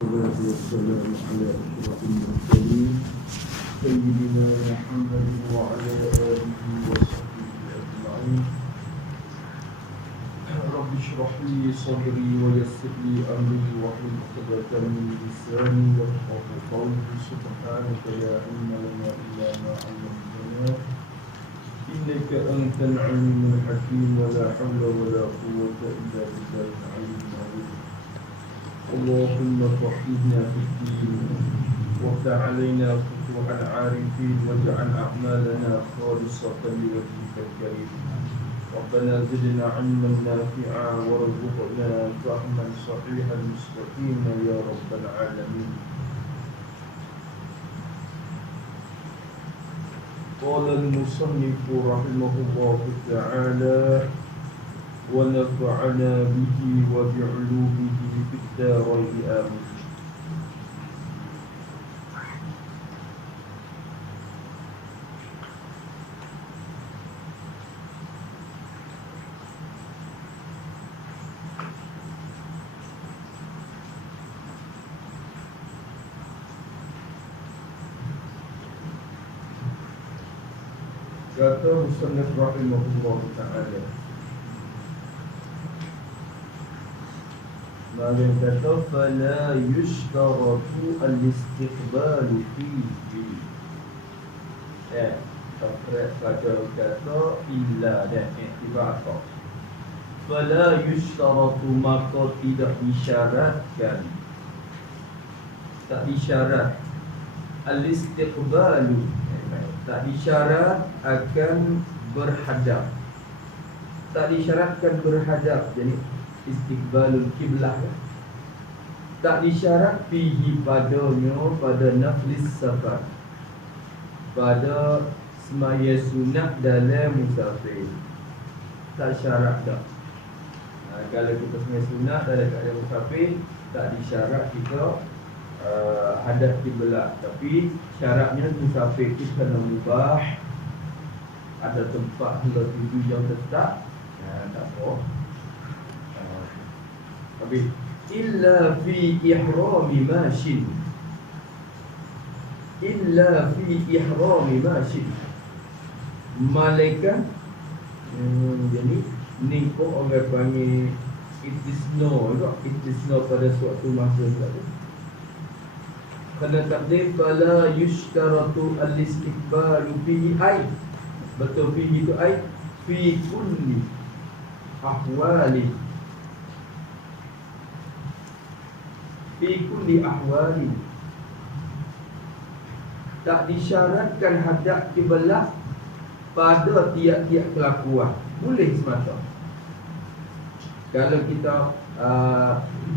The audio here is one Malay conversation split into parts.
والصلاة والسلام على أشرف المرسلين سيدنا محمد وعلى آله وصحبه أجمعين. رب اشرح لي صدري ويسر لي أمري واحلل عقدة من لساني يفقهوا قولي. سبحانك لا علم لنا إلا ما علمتنا إنك أنت العليم الحكيم ولا حول ولا قوة إلا بالله العلي العظيم. اللهم فقهنا في الدين وافتح علينا فتوح العارفين واجعل أعمالنا خالصة لوجهك الكريم. ربنا زدنا علما نافعا وارزقنا فهما صحيحا مستقيما يا رب العالمين. قال المصنف رحمه الله تعالى ونفعنا به وبعلومه في الدارين آمين. Kata musannif rahimahullah ta'ala, maka kata fala yushtaratu al-istiqbalu fihi. Tafsir pada kata illa dan i'tibar. Fala yushtaratu, maka tidak disyaratkan, tak disyarat al-istiqbalu, tak disyarat akan berhadap, tak disyaratkan berhadap, jadi istiqbalul kiblah, tak disyarat fihi padanya, pada naflis safar, pada semaya sunat dalam musafir, tak syarat dah. Kalau kita semaya sunat dalam keadaan musafir, tak disyarat kita hadap kiblat, tapi syaratnya musafir itu kena mubah, ada tempat tuju yang tetap, tak apa. Tapi illa fi ihrami mashin, illa fi ihrami mashin, malaikat jadi ni kok orang panggil istisna pada suatu masa tadi. Kena takdir fala yushtaratu al-istiqbalu fihi ay, betul fihi itu ay fi kulli ahwali, fi kulli ahwali, tak disyaratkan hadap kiblat pada tiap-tiap kelakuan, boleh semata. Kalau kita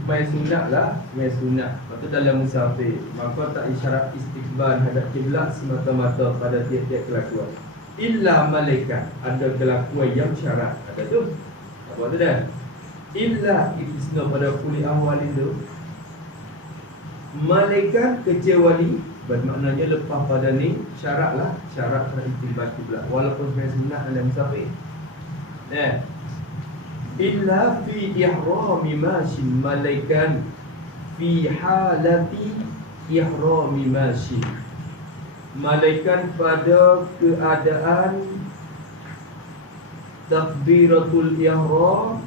main sunat lah, main sunat, lepas dalam musafir, maka tak isyarat istiqbal hadap kiblat semata-mata pada tiap-tiap kelakuan. Illa malaikat, ada kelakuan yang syarat, ada tu apa tu dah, illa istisna pada kulli ahwal itu, malaikat kecuali, bermaknanya lepas pada ni syarat lah, syarat pada istiqbal kiblat walaupun main sunat dalam musafir. Illa fi ihrami mashin, malaikan fi halati ihrami mashin, malaikan pada keadaan takbiratul ihram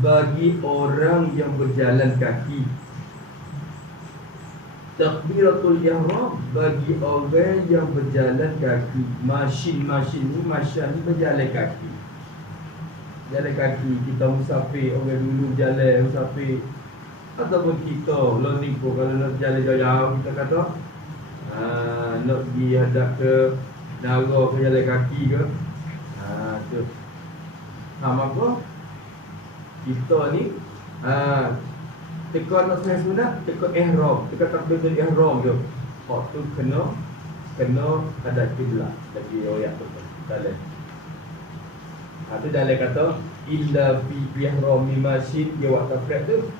bagi orang yang berjalan kaki. Takbiratul ihram bagi orang yang berjalan kaki. Mashin ni, masyan ni berjalan kaki. Jalan kaki, kita musafir, orang dulu jalan musafir, ataupun kita learning pun, kalau nak jalan jauh, kita kata nak pergi hadap ke Nara ke jalan kaki ke, tu sama apa kita ni teka nak sembahyang sunat, teka ihram, teka takbiratul ihram tu, waktu kena hadap kiblat lagi ayat tu dalam. Itu dalam kata illa fi ihrami masjid, dia waktu tafsir tu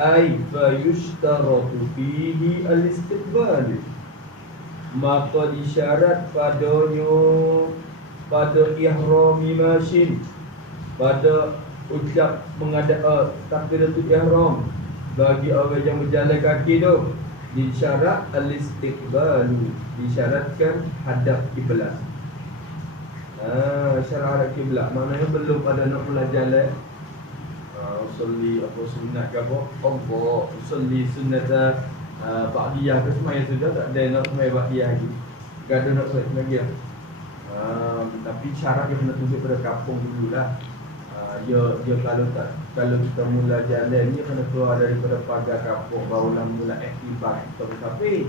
ay fa yushtaratu fihi al-istiqbal, maka disyarat padanya, pada ihrami masjid, pada ucap menghadap takbiratul ihram, bagi orang yang berjalan kaki tu disyarat al-istiqbalu, disyaratkan hadap kiblat. Syarat hadap kiblat maknanya belum pada nak mula jalan usolli apa sunat ke apa, Allah usolli sunnata ba'diyah ke semaya sudah, tak ada nak semaya ba'diyah lagi, gaduh nak semaya lagi lah. Tapi syarat dia kena tunjuk pada kampung dululah. Dia kalau kita mula jalan ni kena keluar daripada pagar kampung, barulah mula aktibat kita musafir.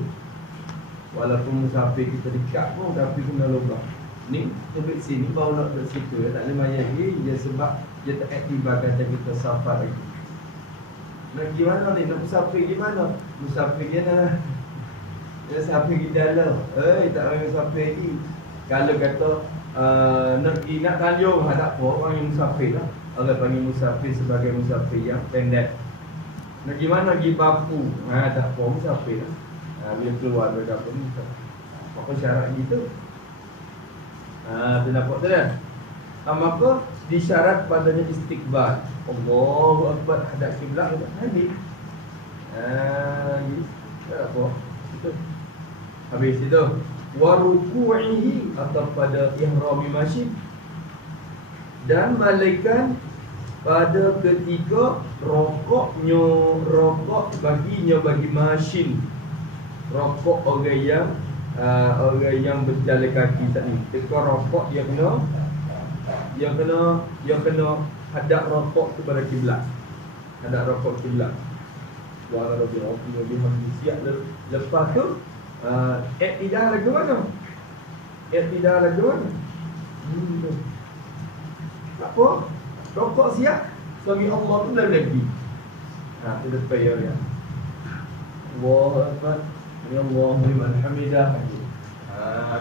Walaupun musafir kita dekat pun, tapi kena lubang ni tebik sini baru nak ke situ, tak boleh mayat lagi dia, sebab dia tak aktibat kata kita safar lagi. Nak gimana ni, nak musafir gimana? Musafir dia nak musafir di dalam, tak boleh musafir lagi. Kalau kata nak pergi nak Tanjung, tak apa, panggil musafir lah. Allah panggil musafir sebagai musafir yang pendek. Nak gimana pergi Bapu, tak apa, musafir lah. Bila keluar dari dapur ni, apa syarat gitu? Tu nampak tu dah. Maka disyarat padanya istiqbal. Allahu Akbar, hadap kiblat tu hadis. Apa? Itu. Habis itu wa ruku'ihi atau pada ihrami masjid, dan malaikat pada ketika rokok bagi masin. Rokok orang yang berjalan kaki tak ni. Ketika rokok dia kena hadap rokok kepada kiblat. Hadap rokok kiblat. Wa rabbil siap lepas tu i'tidal lagu mana? I'tidal lagu mana? Apa? Rokok siap suami Allah tu dah lagi. Tu depan ya. Allahu Akbar. Ya Allah liman hamidah.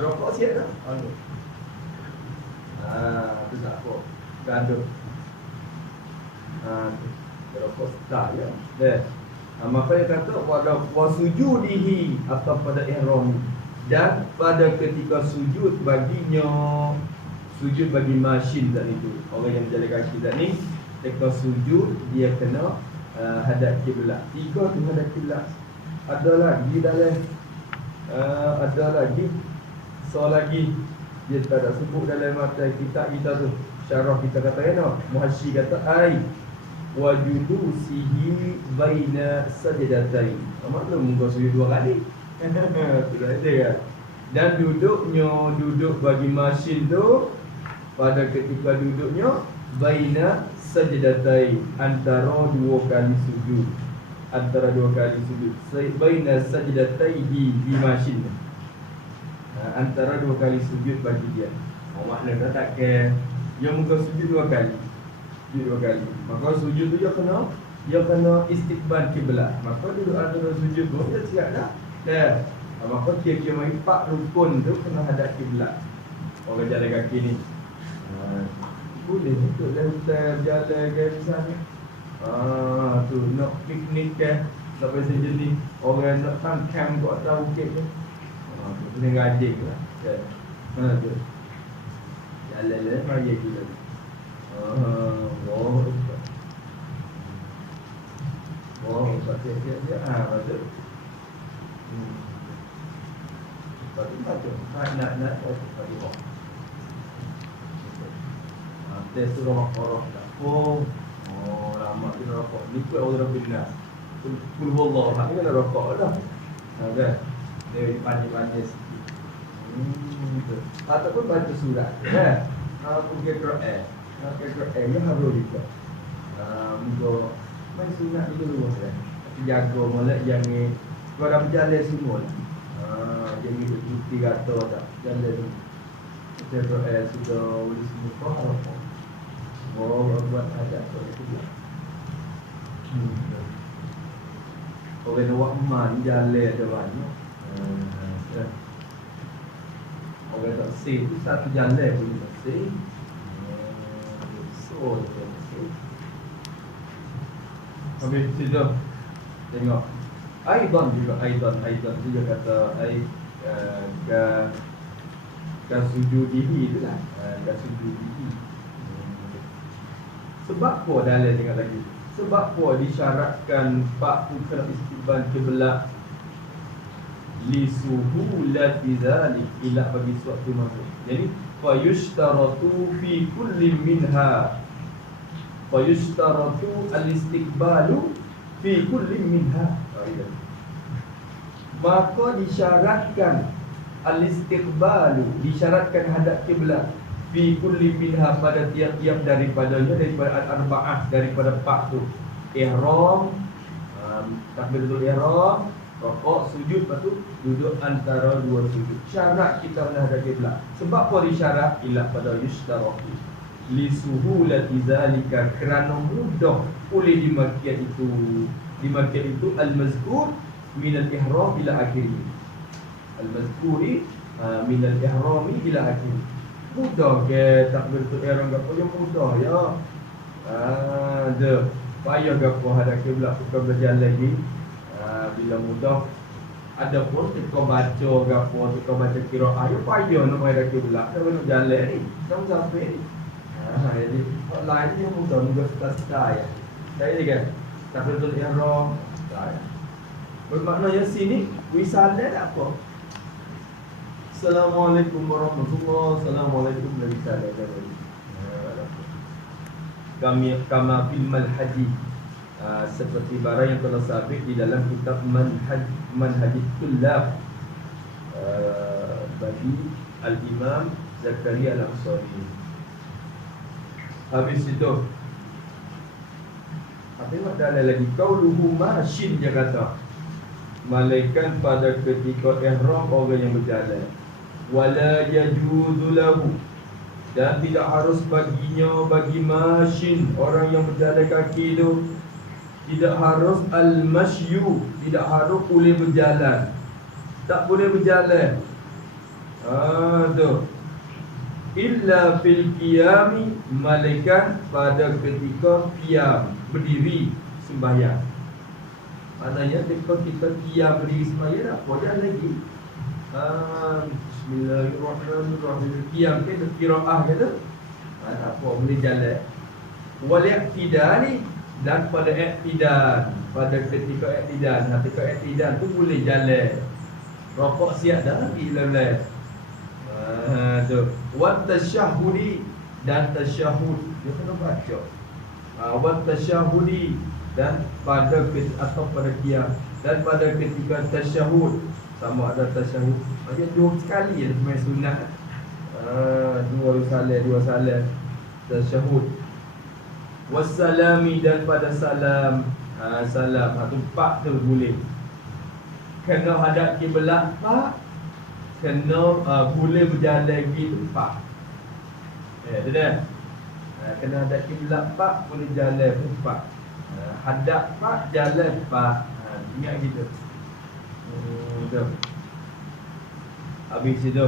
Rokok siap dah. Tu tak apa. Gaduh. Rokok start ya. Maka dia kata pada wasujudihi atau pada ihram, dan pada ketika sujud baginya, sujud bagi masin tadi itu, orang yang berjalan kaki tadi, ketika sujud dia kena hadap kiblat. 3 tu hadap kiblat. Ada lagi dalam ada lagi soal lagi dia tak ada sebut dalam mata kitab kita tu, syarah kita kata ya, muhasyi kata ai wajudu sihi baina sajdatain. Maklum muka sujud 2 kali. Sudah ada kan. Dan duduk bagi masin tu pada ketika duduknya baina sajdatain, antara 2 kali sujud. Antara 2 kali sujud. Baina sajdataihi di masin. Antara 2 kali sujud bagi dia. Maknanya tak ke dia muka sujud 2 kali. Sujud 2 kali. Maka sujud tu dia kena istiqbal kiblat. Maka duduk antara sujud tu dia siap dah. Maka kira-kira mari 4 rukun tu kena hadap kiblat. Orang jalan kaki ni. Boleh untuk hutan jalan ke misalnya. Tu nak piknik ke, nak pergi jenis orang nak camp kat atas bukit tu. Kena gajing lah. Tu. Jalan-jalan raya gila. Allah Akbar. Siap. Betul. Betul. Nak tadi kok. Tes surah Al-Qur'an tak. Lama kita rokok. Ni pun orang benar. Kul wallah, hak ni kena rokok dah. Kan? Dia panjang-panjang sikit. Betul. Ataupun baca surat. Kan? Pergi Quran. Quran yang harus juga. Muka main sunat dulu kan. Tapi jaga molek yang ni kau dah berjalan semua lah. Jadi bukti kata tak jalan ni. Kita Quran sudah boleh semua kau harap. Buat ajak kau itu lah. Orang nak buat man jalan ada banyak. Orang tak say tu satu jalan pun tak say. Habis itu tengok Aidan juga kata kasujudihi itulah. Kasujudihi. Sebab apa dalil tengok lagi? Sebab apa disyaratkan pak ukra istiqbal kiblat? Li suhulati dzalik, ila bagi suatu makhluk. Jadi fa yushtaratu fi kulli minha, fa yushtaratu al-istiqbalu fi kulli minha. Maka disyaratkan al-istiqbalu, disyaratkan hadap kiblat fi kulli minha, pada tiap-tiap daripadanya, daripada al-arba'ah, daripada empat tu. Ihram, takbiratul ihram, rokok, sujud, lepas tu duduk antara dua sujud. Syarat kita menghadap kiblat. Sebab apa disyarat? Ila pada yustaratu li suhulati zalika, kerana mudah oleh dimakian itu al-mazkur min al-ihram ila akhirih. Al-mazkuri min al-ihrami ila akhirih. Mudah ke takbiratul ihram gapo yang mudah ya. Ada payah gapo hadap kiblat bukan berjalan lagi. Bila mudah, ada pun kita baca gapo, kita baca qiraah, ya payah nak hadap kiblat, dah nak jalan ni, dah sampai ni. Jadi lain dia mudah sekali ya. Jadi kan takbiratul ihram saya. Bermakna sini wisalah apa? Assalamualaikum warahmatullahi wabarakatuh. Assalamualaikum warahmatullahi wabarakatuh. Kama fil malhaji, seperti barang yang telah sabit di dalam kitab Manhajit Tullab bagi Al-Imam Zakaria Al-Ansari. Habis itu tengok dalam lagi qauluhu mashin, dia kata malaikat pada ketika ihram orang yang berjalan, wala yajuzu lahu, dan tidak harus baginya, bagi mashin, orang yang berjalan kaki itu, tidak harus al-masyu, tidak harus boleh berjalan, tak boleh berjalan. Tu illa fil qiyami, malaikat pada ketika qiyam, berdiri sembahyang. Maknanya ketika kita qiyam berdiri sembahyang, apa dah lagi? Bismillahirrahmanirrahim. Qiyam ke qiraah ke tu? Tak apa, boleh jalan. Wal i'tidal, dan pada i'tidal, pada ketika i'tidal, ketika i'tidal tu boleh jalan. Rokok siap dah lagi lelah. Tu wat tasyahudi, dan tasyahud dia kena baca. Wat tasyahudi, dan pada atau pada qiyam, dan pada ketika tasyahud, sama ada tasyahud dia dua sekali ya, semai sunat. Dua salam tasyahud. Wassalami, dan pada salam, salam atau pak tu boleh. Kena hadap kiblat pak, kena boleh berjalan lagi tu pak. Tu dah. Kena hadap kiblat pak, boleh jalan pun pak. Hadap pak, jalan pak. Ingat gitu. Tu. Habis itu.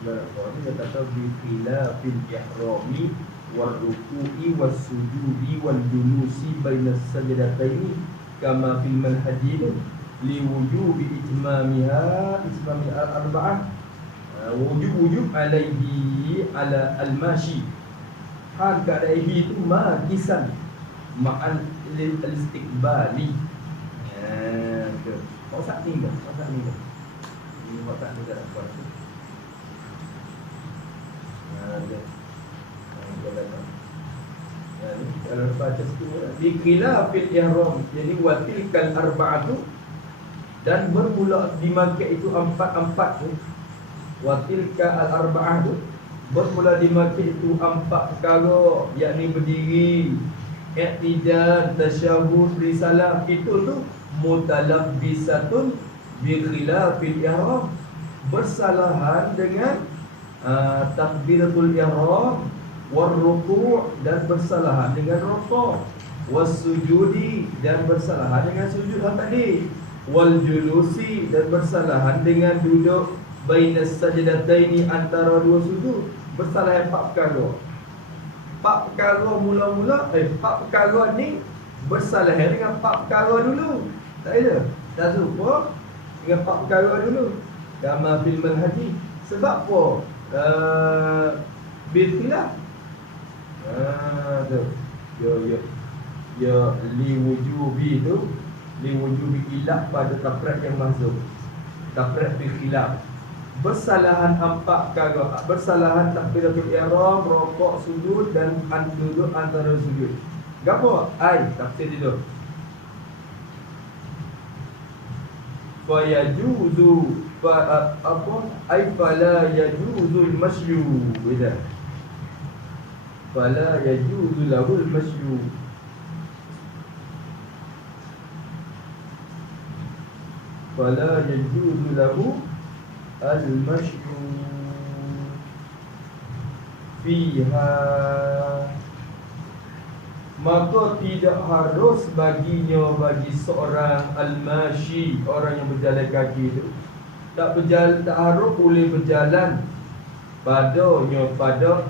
Dia kata bila fil ihrami wal ruku'i was sujudi wal julusi baina sajdataini kama fil manhajin li wujubi itmamiha al-arba'ah wujub alaihi ala al-mashi, hal kadaihi itu makisan ma'al al-istiqbali. Otak ni dah, ini otak ni dah kuat. Kalau baca sekian bikhilafil ihram, jadi watilkal arba'atu, dan bermula dimakai itu empat tu, watilka al-arba'ah tu bermula dimakai itu empat perkara, yakni berdiri, i'tidal, tasyahud, risalah. Itu tu mutalabbisatun bikhilafil ihram, bersalahan dengan takbiratul ihram, war ruku', dan bersalahan dengan rukuk, was sujudi, dan bersalahan dengan sujud tadi, wal julusi, dan bersalahan dengan duduk bainas sajdataini, antara dua sujud. Bersalah empat perkara. Empat perkara mula-mula, empat perkara ni bersalah dengan empat perkara dulu. Tak ada. Tak lupa dengan empat perkara dulu. Kama fil manhaji. Sebab apa? bil khilaf. Tu. Ya li wujubi tu, li wujubi ilah pada tafrad yang mahzuf. Tafrad bil khilaf. Bersalahan 4 perkara. Bersalahan takbiratul ihram, rukuk, sujud dan duduk antara sujud. Gapo? Ai tafsir dulu. Fa yajuzu apa? Ai fala yajuzul masyu. Beda. Fala yajuzu lahul masyu. Fala yajuzu lahu al-masyu fiha. Maka tidak harus baginya, bagi seorang al-mashi, orang yang berjalan kaki itu, tak harus boleh berjalan padanya pada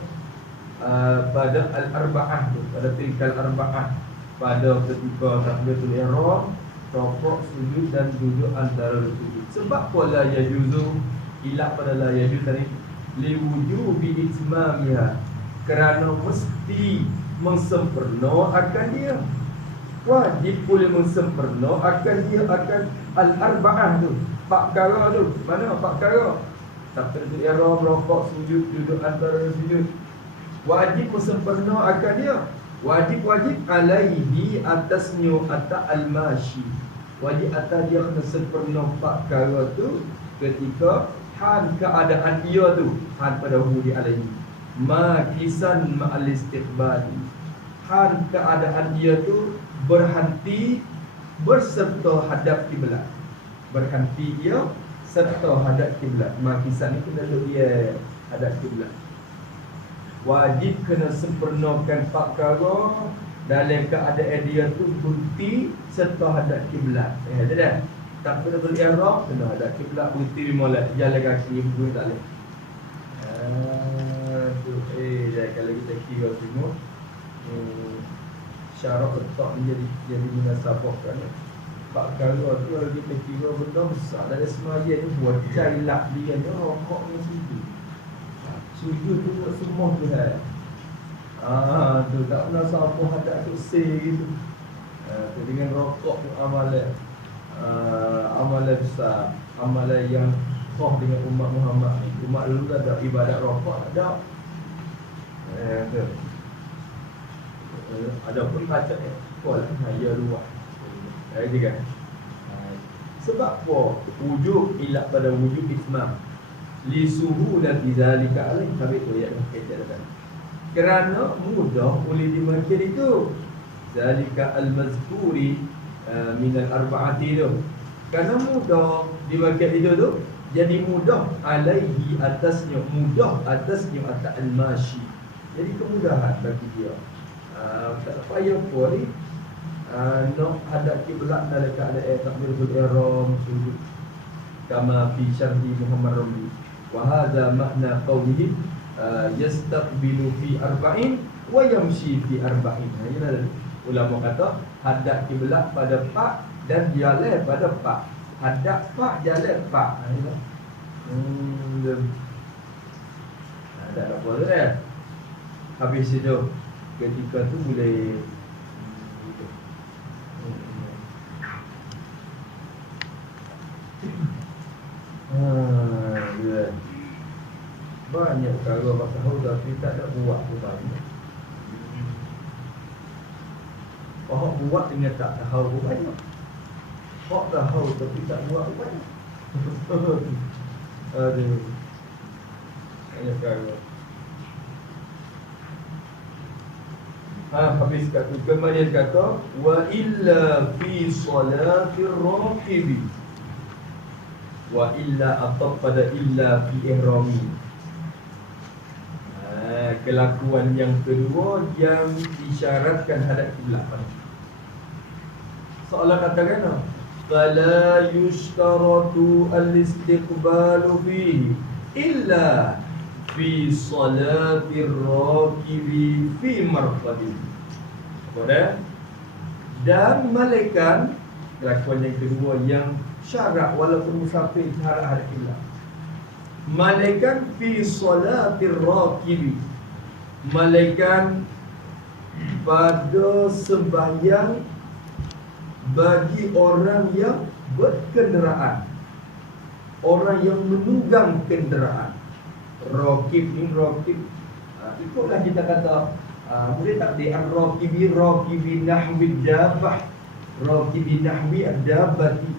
al-arba'ah tu, pada tilkal arba'ah, pada ketika takbiratul ihram, rukuk, sujud dan duduk antara sujud. Sebab la yajuzu, ilah pada la yajuz tadi, li wujubi itmamiha, kerana mesti mensempurnakan dia. Wajib boleh mensempurnakan dia akan al-arba'ah tu, 4 perkara tu. Mana 4 perkara? Takbiratul ihram, rukuk, sujud, duduk antara sujud. Wajib mensempurnakan dia. Wajib alaihi, atasnya atas al-mashi. Wajib atas dia kena sempurna 4 perkara tu ketika hal keadaan dia tu, hal pada hudi alaihi, makisan ma'al istiqbali, hal keadaan dia tu berhenti berserta hadap kiblat. Berhenti dia serta hadap kiblat. Makisan ni kena dia hadap kiblat. Wajib kena sempurnakan 4 perkara dalam keadaan dia tu berhenti serta hadap kiblat. Dah. Takbiratul ihram kena hadap kiblat, berhenti di molek, jalan kaki berhenti tak boleh. Kalau kita kira semua, syarat letak jadi munasabahkan 4 perkara tu. Kalau kita kira benda besar dari semaya ni, buat cailak dia ni, rokok dengan sujud. Sujud tu buat semua tu kan. Tu tak pernah siapa hadap tu gitu. Tu dengan rokok tu amalan besar, amalan yang khas dengan umat Muhammad ni. Umat dulu ada ibadat rokok, ada. Tu. Ada pun baca sekolah ya luar. Jadi kan. Sebab apa? Wujud ilah pada wujud ismam. Li suhulati zalika alaih, habis tu ya kata. Kerana mudah boleh dimakan itu. Zalika al-mazkuri min al-arba'ati tu. Kerana mudah dimakan itu tu, jadi mudah alaihi, atasnya, mudah atasnya atas al-mashi. Jadi kemudahan bagi dia. Tak payah pun ni nak hadap kiblat dalam keadaan takbiratul ihram, sujud, kama fi syarhi Muhammad Ramli. Wa hadha makna qawlihi yastaqbilu fi arba'in wa yamshi fi arba'in. Ini ulama kata hadap kiblat pada 4 dan jalan pada 4. Hadap 4, jalan 4. Tak ada apa dah. Habis itu ketika tu boleh banyak perkara pasal tahu tapi tak ada buat pun banyak. Orang buat dengan tak tahu pun banyak. Orang tahu tapi tak buat pun banyak. Aduh, banyak perkara. Habis kata, kemudian kata wa illa fi salatir raqibi, wa illa atau pada illa fi ihrami. Kelakuan yang kedua yang disyaratkan hadap kiblat. Soalan katakan fala yushtaratu al-istiqbalu fihi illa fi salatir raqibi fi marqadi. Dan malaikat, kelakuan yang kedua yang syarat walaupun musafir hadap kiblat, malaikan fi salatir raqibi, malaikan pada sembahyang bagi orang yang berkenderaan, orang yang menunggang kenderaan. Raqib ni raqib, ikutlah kita kata boleh tak di ar-raqibi raqibi nahwi dabah, raqibi nahwi ad-dabati,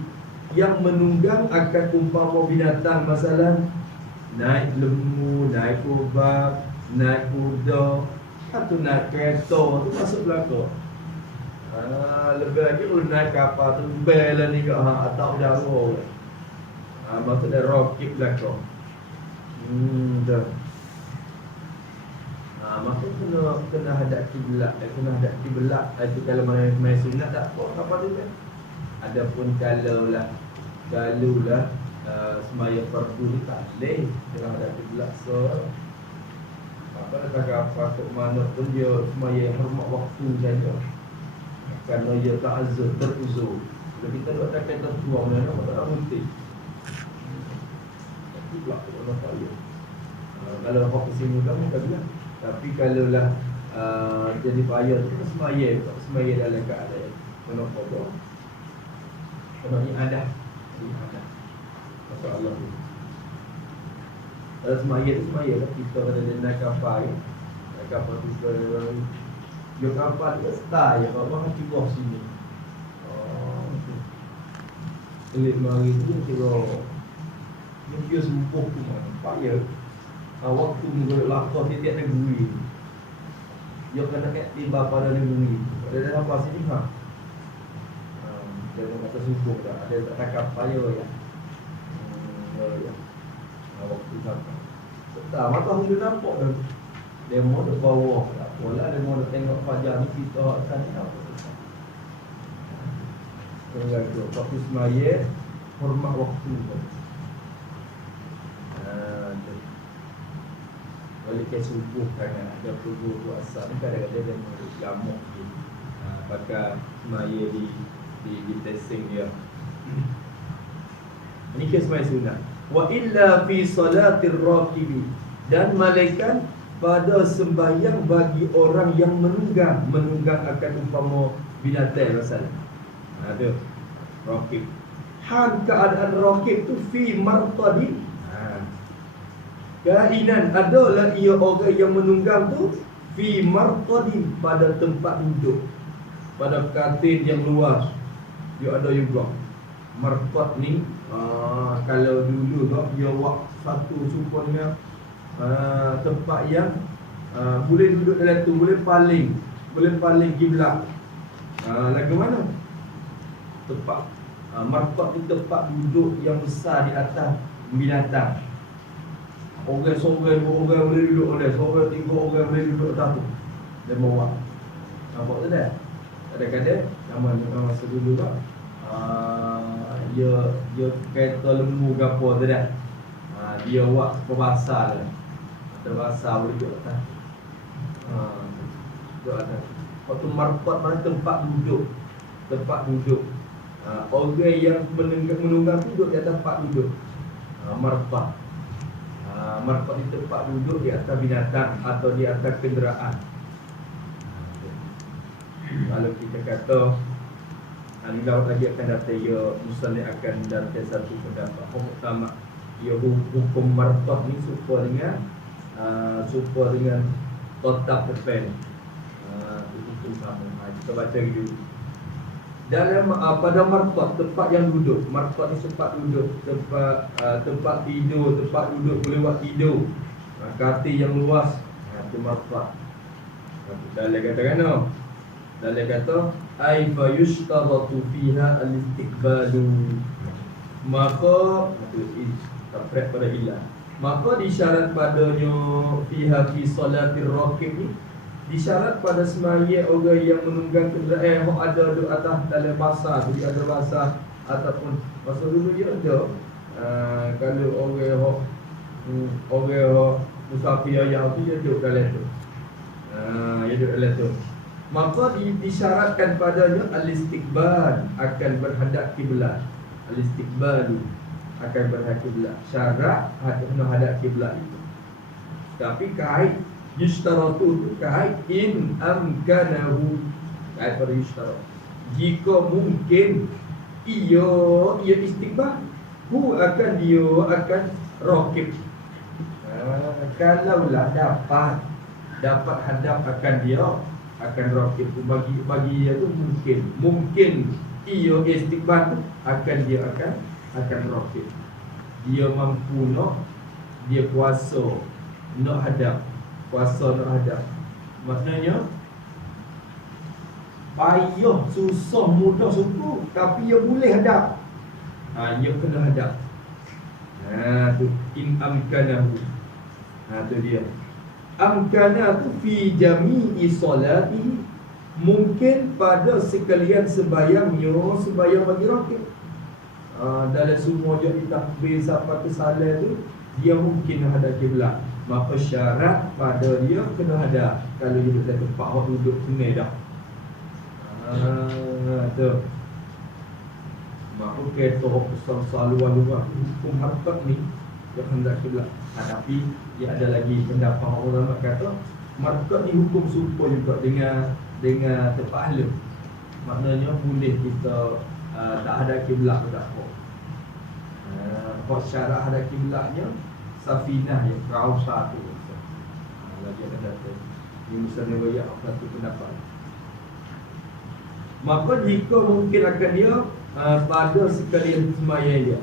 yang menunggang akan umpama binatang, masalah naik lembu, naik ubak, naik kuda, atau naik kereta, tu masuk belakang. Lebih lagi kalau naik kapal tu bel lah ni ke atau jauh. Maksudnya raqib belakang. Dah. Maka kena hadap kiblat, kena hadap kiblat. Itu kalau main sunat tak apa tu kan. Adapun kalau lah sembahyang fardu ni tak boleh kena hadap kiblat. So apa nak apa kok mana pun dia sembahyang hormat waktu saja. Kerana dia ta'azzur, teruzur. Kalau kita duk tak kata tua mana nak tak mesti. Kiblat tu orang tak boleh. Kalau hak kesini kamu tak bilang. Tapi kalau lah jadi payah tu sembahyang, tak sembahyang dalam keadaan kena apa? Kena ni ada. Masya-Allah. Kalau sembahyang tu sembahyang lah, kita kena naik kapal. Naik kapal tu dia kapal dia stay ya, bawa hati bawah sini. Elit mari tu kira dia sembuh tu mana payah. Waktu menggunakan lakar tiap negeri, dia kena tiba pada negeri. Ada dalam apa sini ha? Dia kata subuh dah. Ada tak cakap payah ya. Ya. Waktu sampai. Tak matahari dia nampak dah. Demo dekat bawah. Tak apalah, demo nak tengok fajar ni kita akan apa. Tengok tu, waktu semaya hormat waktu pun. Balik ke subuh kan ada pukul puasa ni kadang-kadang dia jamuk je. Pakai semaya di testing dia. Ini ke semaya sunat. Wa illa fi salatir raqibi, dan malaikat pada sembahyang bagi orang yang menunggang akan umpama binatang masalah. Ada raqib. Hal keadaan raqib tu fi martadin. Kainan adalah ia orang yang menunggang tu fi martadin, pada tempat duduk, pada katil yang luas. Dia ada juga martad ni. Kalau dulu tu dia buat satu supaya tempat yang boleh duduk dalam tu, boleh paling kiblat. Lagu mana? Tempat martad ni tempat duduk yang besar di atas binatang. Orang seorang, dua orang boleh duduk oleh, seorang, tiga orang boleh duduk atas tu. Dia bawa. Nampak tu dah? Kadang-kadang zaman masa dulu tak, dia kereta lembu ke apa tu dah. Dia buat perbasar lah. Terbasar boleh duduk atas. Duduk atas. Waktu marpat mana tempat duduk. Orang yang menunggang tu duduk di atas tempat duduk. Marpat. Marpat di tempat duduk di atas binatang atau di atas kenderaan. Kalau kita kata Laut lagi akan datang, ia musalli akan datang satu pendapat pertama, ia hukum marpat ni serupa dengan kotak pepel. Itu sama. Kita baca dulu. Dalam pada marpat, tempat yang duduk, marpat ni tempat duduk, tempat tidur, tempat duduk boleh buat tidur, katil yang luas, itu marpat. Dalam kata kan? Dalam kata ai fa yushtaratu fiha al-istiqbalu, maka terpret pada ilah, maka disyarat padanya fiha fi salatir raqib ni, disyarat pada semaya orang yang menunggang kenderaan yang ada di atas dalam basah, jadi ada basah ataupun masa dulu dia ada kalau orang musafir yang tu dia duduk dalam tu, dia duduk dalam tu, maka disyaratkan padanya al-istiqbal, akan berhadap kiblat. Al-istiqbalu akan berhadap kiblat. Syarat kena hadap kiblat itu. Tapi kait yushtaratu tu kait in amkanahu, kait pada yushtarat. Jika mungkin ia istiqbal, dia akan rakib. Kalaulah dapat hadap akan dia akan rakib, bagi dia tu mungkin ia istiqbal akan dia akan rakib. Dia mampu dia puasa nak hadap, maknanya payah, susah, mudah, suku, tapi dia boleh hadap. Dia kena hadap. Tu in amkanahu. Tu dia. Amkana tu fi jami'i solati, mungkin pada sekalian sembahyang bagi rakib. Dalam semua jadi takbir sampai ke salat tu, dia mungkin hadap kiblat. Maka syarat pada dia kena hadap. Kalau dia duduk tempat awak duduk kena dah. Tu. Maka kereta besar luar hukum harkat ni dia hendak kiblat. Tapi dia ada lagi pendapat ulama kata markat ni hukum serupa juga dengan tempat ahli. Maknanya boleh kita tak ada kiblat tak apa. Syarat ada kiblatnya safinah yang kau satu. Lagi ada datang. Ini misalnya banyak satu pendapat. Maka jika mungkin akan dia pada sekalian sembahyang dia,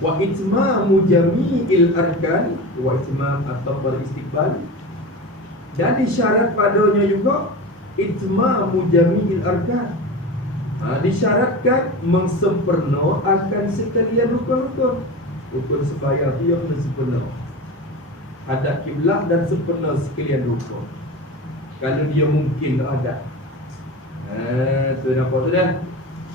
wa itmamu jami'il arkan, wa itmam atau beristiqbal, dan disyarat padanya juga itmamu jami'il arkan. Disyaratkan mensempurna akan sekalian rukun sembahyang tu yang kena sempurna. Hadap kiblat dan sempurna sekalian rukun. Kalau dia mungkin tak hadap. Tu nampak tu dah.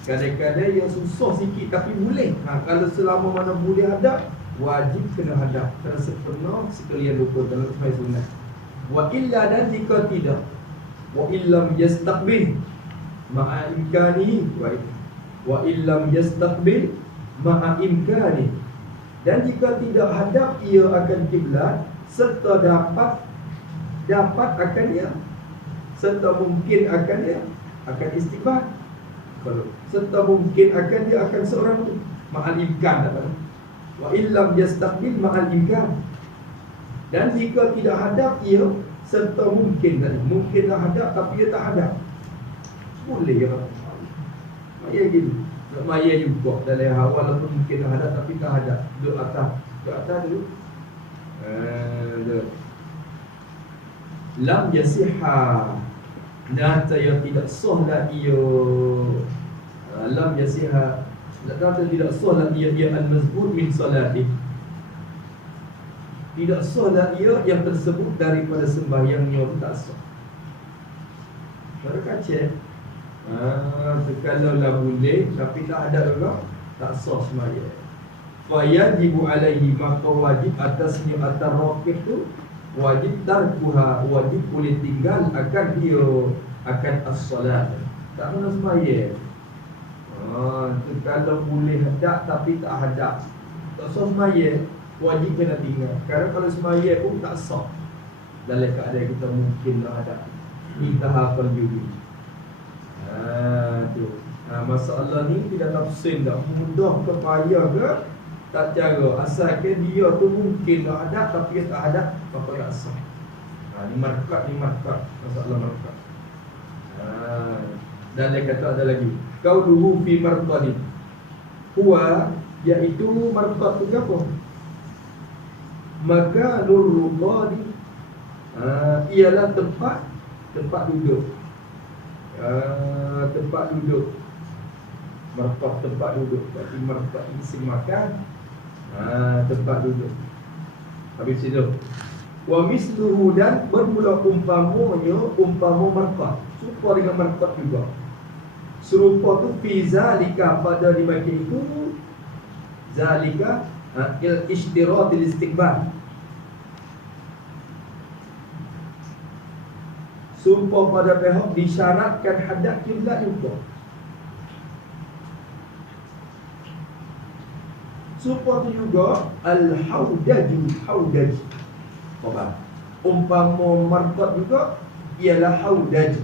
Kadang-kadang yang susah sikit tapi boleh. Kalau selama mana boleh hadap, wajib kena hadap. Kena sempurna sekalian rukun dalam sembahyang sunat. Wa illa, dan jika tidak, wa illam yastaqbil ma'a imkani, wa illam yastaqbil ma'a imkani, dan jika tidak hadap ia akan kiblat serta dapat akan dia, serta mungkin akan dia akan istiqbal, serta mungkin akan dia akan seorang tu ma'al imkan. Wa illam yastaqbil ma'al imkan, dan jika tidak hadap ia serta mungkin tak hadap tapi dia tak hadap, boleh ya. Maya gini, nak maya juga dalam hal walaupun mungkin tak hadap tapi tak hadap, duduk atas dulu. Lam yasihha, nata yang tidak sah lah ia. Lam yasihha, nata tidak sah lah ia al-mazbut min salati, tidak sah lah ia yang tersebut daripada sembahyangnya tak sah. Mereka cek kalaulah boleh tapi tak ada juga tak sah sembahyang. Fa yajibu alaihi, maka wajib atasnya atas rakib tu wajib tarkuha, wajib boleh tinggal akan dia akan as-salat, tak kena sembahyang. Kalau boleh hadap tapi tak hadap, tak sah sembahyang, wajib kena tinggal. Kerana kalau sembahyang pun tak sah dalam keadaan kita mungkin tak hadap. Intahafal juga. Masalah ni tidak tafsir dah, mudah ke payah ke tak cara, asalkan dia tu mungkin tak hadap tapi dia tak hadap, maka tak sah. Ni markat masalah markat. Dan dia kata ada lagi qauluhu fi marqadi, huwa, iaitu marqad tu apa? Maka nurruqadi, ialah tempat duduk. Tempat duduk. Marqad tempat duduk. Berarti marqad isim makan, tempat duduk. Habis itu. Wa misluhu, dan bermula umpama marqad, serupa dengan marqad juga. Serupa tu fi zalika, pada di bahagian itu zalika ishtiratil istiqbal. Sumpah pada pihak disyaratkan hadap kiblat juga. Serupa tu juga al-haudaju, haudaj. Apa? Umpama marqad juga ialah haudaj.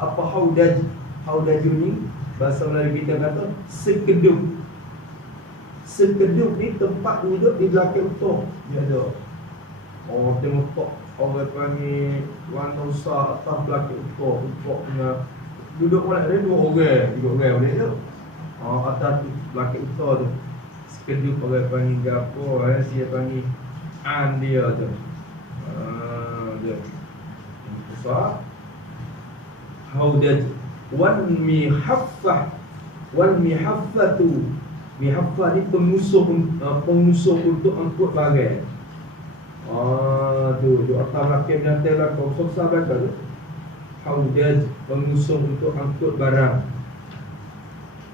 Apa haudaj? Haudaju ni bahasa Melayu kita kata sekedup. Sekedup ni tempat duduk di belakang tok. Dia ada. Oh, tengok tok. Orang panggil warna besar atas belakang tok. Tok punya duduk mana dia 2 orang. 3 orang boleh tu. Oh, atas tu belakang tok tu. Sekedup orang panggil gapo, dia panggil an dia tu. Dia. Besar. Haudaj wal mihaffah. Wal mihaffatu. Mihaffah ni pengusuh untuk angkut barang. Tu atas rakib nanti lah kau susah belakang tu. Haudaj pengusuh untuk angkut barang.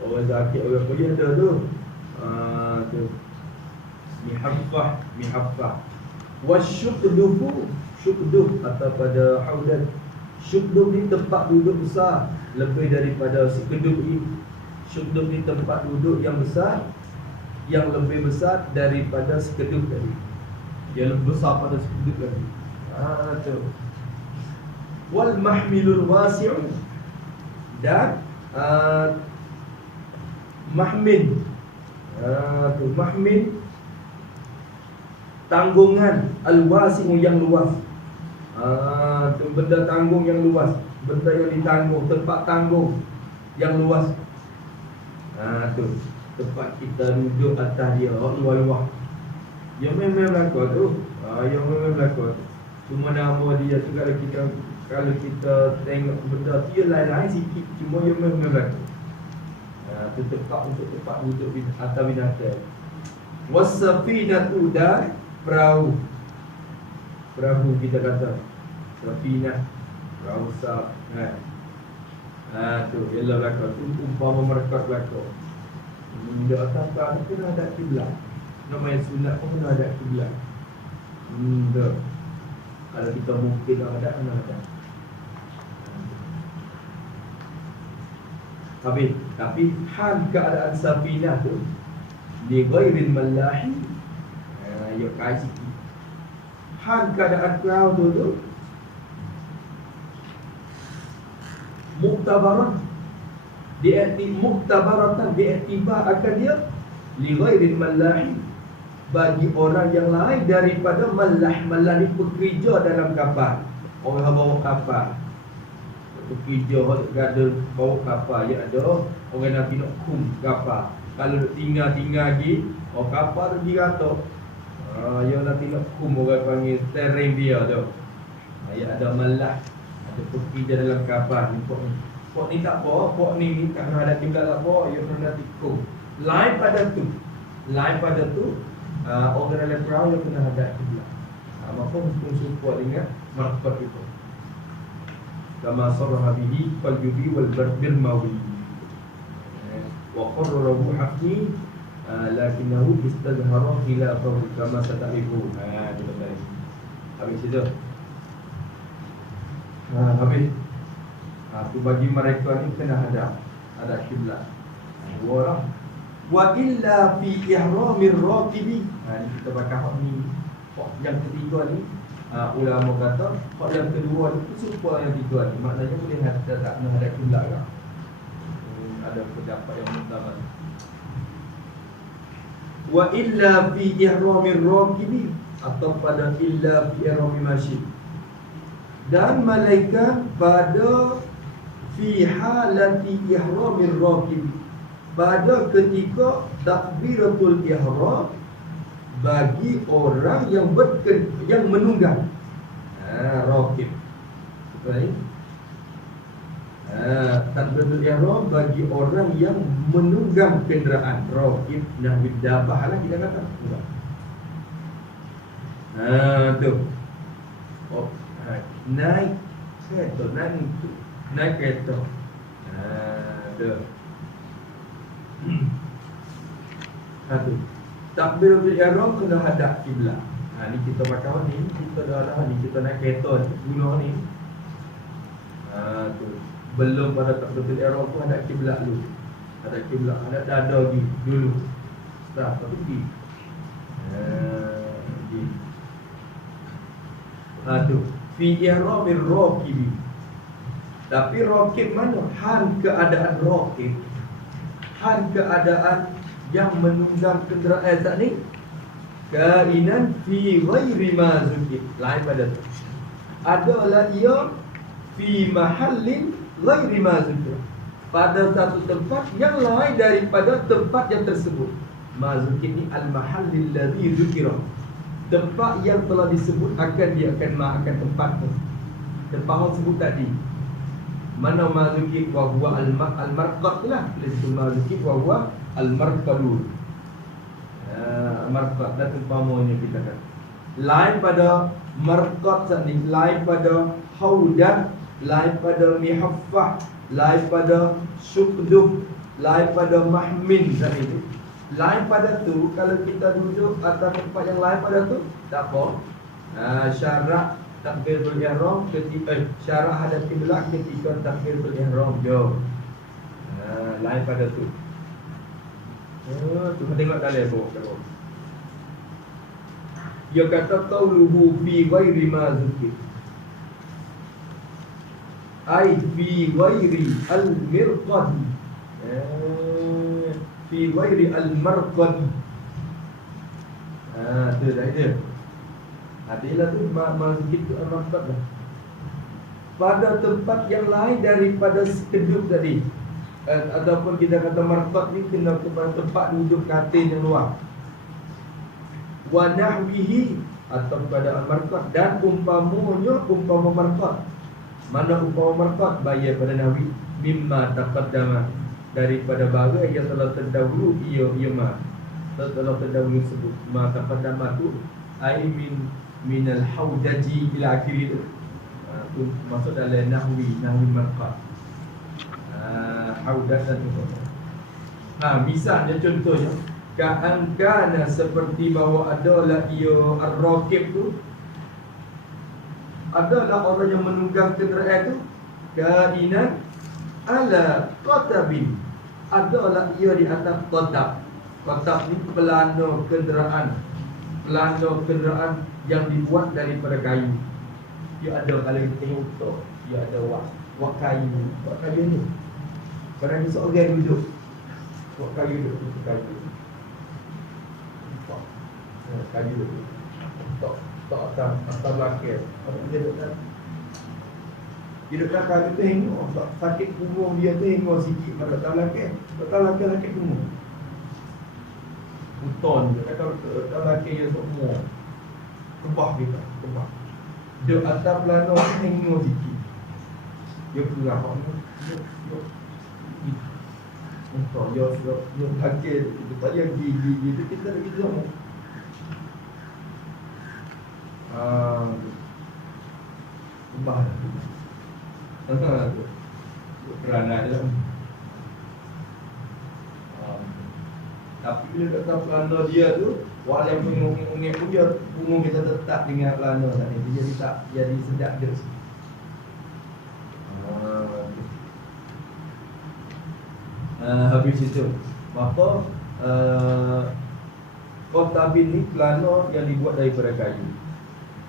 Orang zakit orang kaya ada tu. Tu mihaffah. Wasyukdufu, syukduf atau pada haudaj. Syukduf ni tempat duduk besar lebih daripada sekeduf ini. Syukduf ni tempat duduk yang besar, yang lebih besar daripada sekeduf tadi. Yang lebih besar pada sekeduf tadi. Tu. Wal mahmilul wasi'u dan mahmil. Tu mahmil tanggungan al-wasi'u yang luas. Tu benda tanggung yang luas, benda yang ditanggung, tempat tanggung yang luas. Tu tempat kita duduk atas dia luar-luar. Yang memang berlaku tu. Yang memang berlaku tu. Cuma nama dia tu kalau kita tengok benda tu dia lain-lain sikit, cuma yang memang berlaku. Tu tempat untuk tempat duduk atas binatang. Wasafinatu dan perahu. Perahu kita kata safinah, perahu sab. Tu ialah belakang tu umpama mereka belakang. Di atas tak kena ada kiblat. Nama yang sunat pun kena ada kiblat. Kalau kita mungkin ada, kena ada. Tapi hal keadaan safinah tu li ghairil mallahi. Ya kai sikit. Hal keadaan perahu tu muktabarah muktabaratan diiktibar akan dia li ghairil mallahi, bagi orang yang lain daripada mallah. Mallah ni pekerja dalam kapal, orang bawa kapal, pekerja gada bawa kapal. Ya ada orang nak kum kapal. Kalau tinggal lagi, kapal tu diratok. Yang nanti nak kum orang panggil steering dia tu. Ya ada mallah, ada pekerja dalam kapal. Pok ni tak apa, pok ni tak kena ada tinggal apa, yang kena tikung. Lain pada tu, orang dalam perahu yang kena hadap kiblat. Maka hukum support dengan marqad itu. Kama sarraha bihi qalbi wal bil mawi. Wa qarrarahu haqqi lakinnahu istadhara khilafahu kama sataibu. Itu tadi. Habis itu. Habis. Tu bagi mereka ni kena hadap kiblat. Dua orang. Wa illa fi ihramir raqibi. Ni kita bakal hak ni. Yang ketiga ni ulama kata hak yang kedua ni serupa yang ketiga ni. Maknanya boleh hadap tak kena hadap kiblat kan. Ada pendapat yang mutamat. Wa illa fi ihramir raqibi atau pada illa fi ihramil mashi. Dan malaikat pada fi halati ihramir raqib, pada ketika takbiratul ihram bagi orang yang yang menunggang. Raqib. Baik. Takbiratul ihram bagi orang yang menunggang kenderaan. Raqib nahwi dabah lah kita kata. Tu. Naik kereta, naik kereta. Satu. Takbiratul ihram kena hadap kiblat. Ni kita makan ni, kita dah ni kita naik kereta guna ni. Tu. Belum pada takbiratul ihram tu hadap kiblat dulu. Hadap kiblat, hadap dada dulu. Dah, tapi di. Di. Tu. Fi ihramir raqibi. Tapi raqib mana? Hal keadaan raqib. Hal keadaan yang menunggang kenderaan tak ni. Kainan fi ghairi ma zukir. Lain pada tu. Adalah ia fi mahallin ghairi ma zukir. Pada satu tempat yang lain daripada tempat yang tersebut. Ma zukir ni al-mahallil ladzi zukira. Tempat yang telah disebut dia akan tempat tu. Tempat yang sebut tadi. Mana ma zukir wa huwa al-marqad lah. Itu ma zukir wa huwa al-marqadul. Marqad dan umpamanya kita kata lain pada marqad tadi, lain pada haudah, lain pada mihaffah, lain pada syukduh, lain pada mahmin tadi tu. Lain pada tu kalau kita duduk atas tempat yang lain pada tu tak apa. Syarat takbiratul ihram ketika syarat hadap kiblat ketika takbiratul ihram jauh. Lain pada tu. Tu tengok dalam bawah. Dia kata qauluhu fi ghairi ma zukir. Ai fi ghairi al-mirqad. Fi ghairi al-marqad. Tu dah dia. Adilah tu ma zukir tu al-marqad dah. Pada tempat yang lain daripada sekeduk tadi. Ataupun kita kata marqad ni kena kepada tempat duduk katil yang luar. Wa nahwihi atau pada al-marqad dan umpamanya umpama marqad. Mana umpama marqad bayar pada nahwi mimma taqaddama daripada barang yang telah terdahulu ia ma telah terdahulu sebut ma taqaddama tu ai min al-haudaji ila akhir itu. Tu masuk dalam nahwi marqad. Haudat dan itu. Misalnya contohnya ka'angkana seperti bahawa adalah ia ar-raqib tu adalah orang yang menunggang kenderaan tu kainan ala qatabin adalah ia di atas qatab. Qatab ni pelana kenderaan yang dibuat daripada kayu. Dia ada kalau kita tengok tu dia ada wak kayu ni. Kadang ni seorang duduk wak kayu duduk kayu. Kayu tu tak atas lakir. Dia duduk kayu tu hengok. Sakit punggung dia tu hengok sikit pada atas lakir. Atas lakir punggung Uton dia kata atas lakir dia semua kebah kita. Kebah dia atas pelana hengok sikit. Dia keluar untuk yo kaget itu tadi yang gigi itu kita semua. Ubah kerana dia tapi bila kata pelana dia tu walaupun mengungit pun dia punggung kita tetap dengan pelana tadi dia tak jadi sedap dia. Habis itu maka qatabin ni pelana yang dibuat daripada kayu.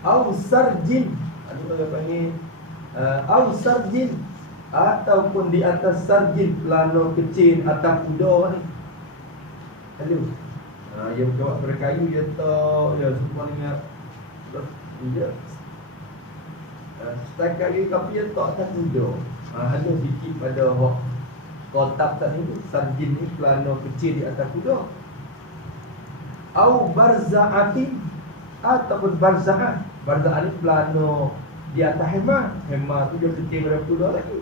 Au sarjin, ada orang panggil au sarjin ataupun di atas sarjin pelana kecil atas kuda ni. Aduh. Yang buat daripada kayu dia tak dia semua dengan dia. Setiap kali tapi dia tak atas kuda. Ada sikit pada kotak tadi tu sarjin ni pelana kecil di atas kuda. Au barza'atin ataupun barza'ah. Barza'ah ni pelana di atas hemah. Hemah tu dia kecil daripada kuda lagi.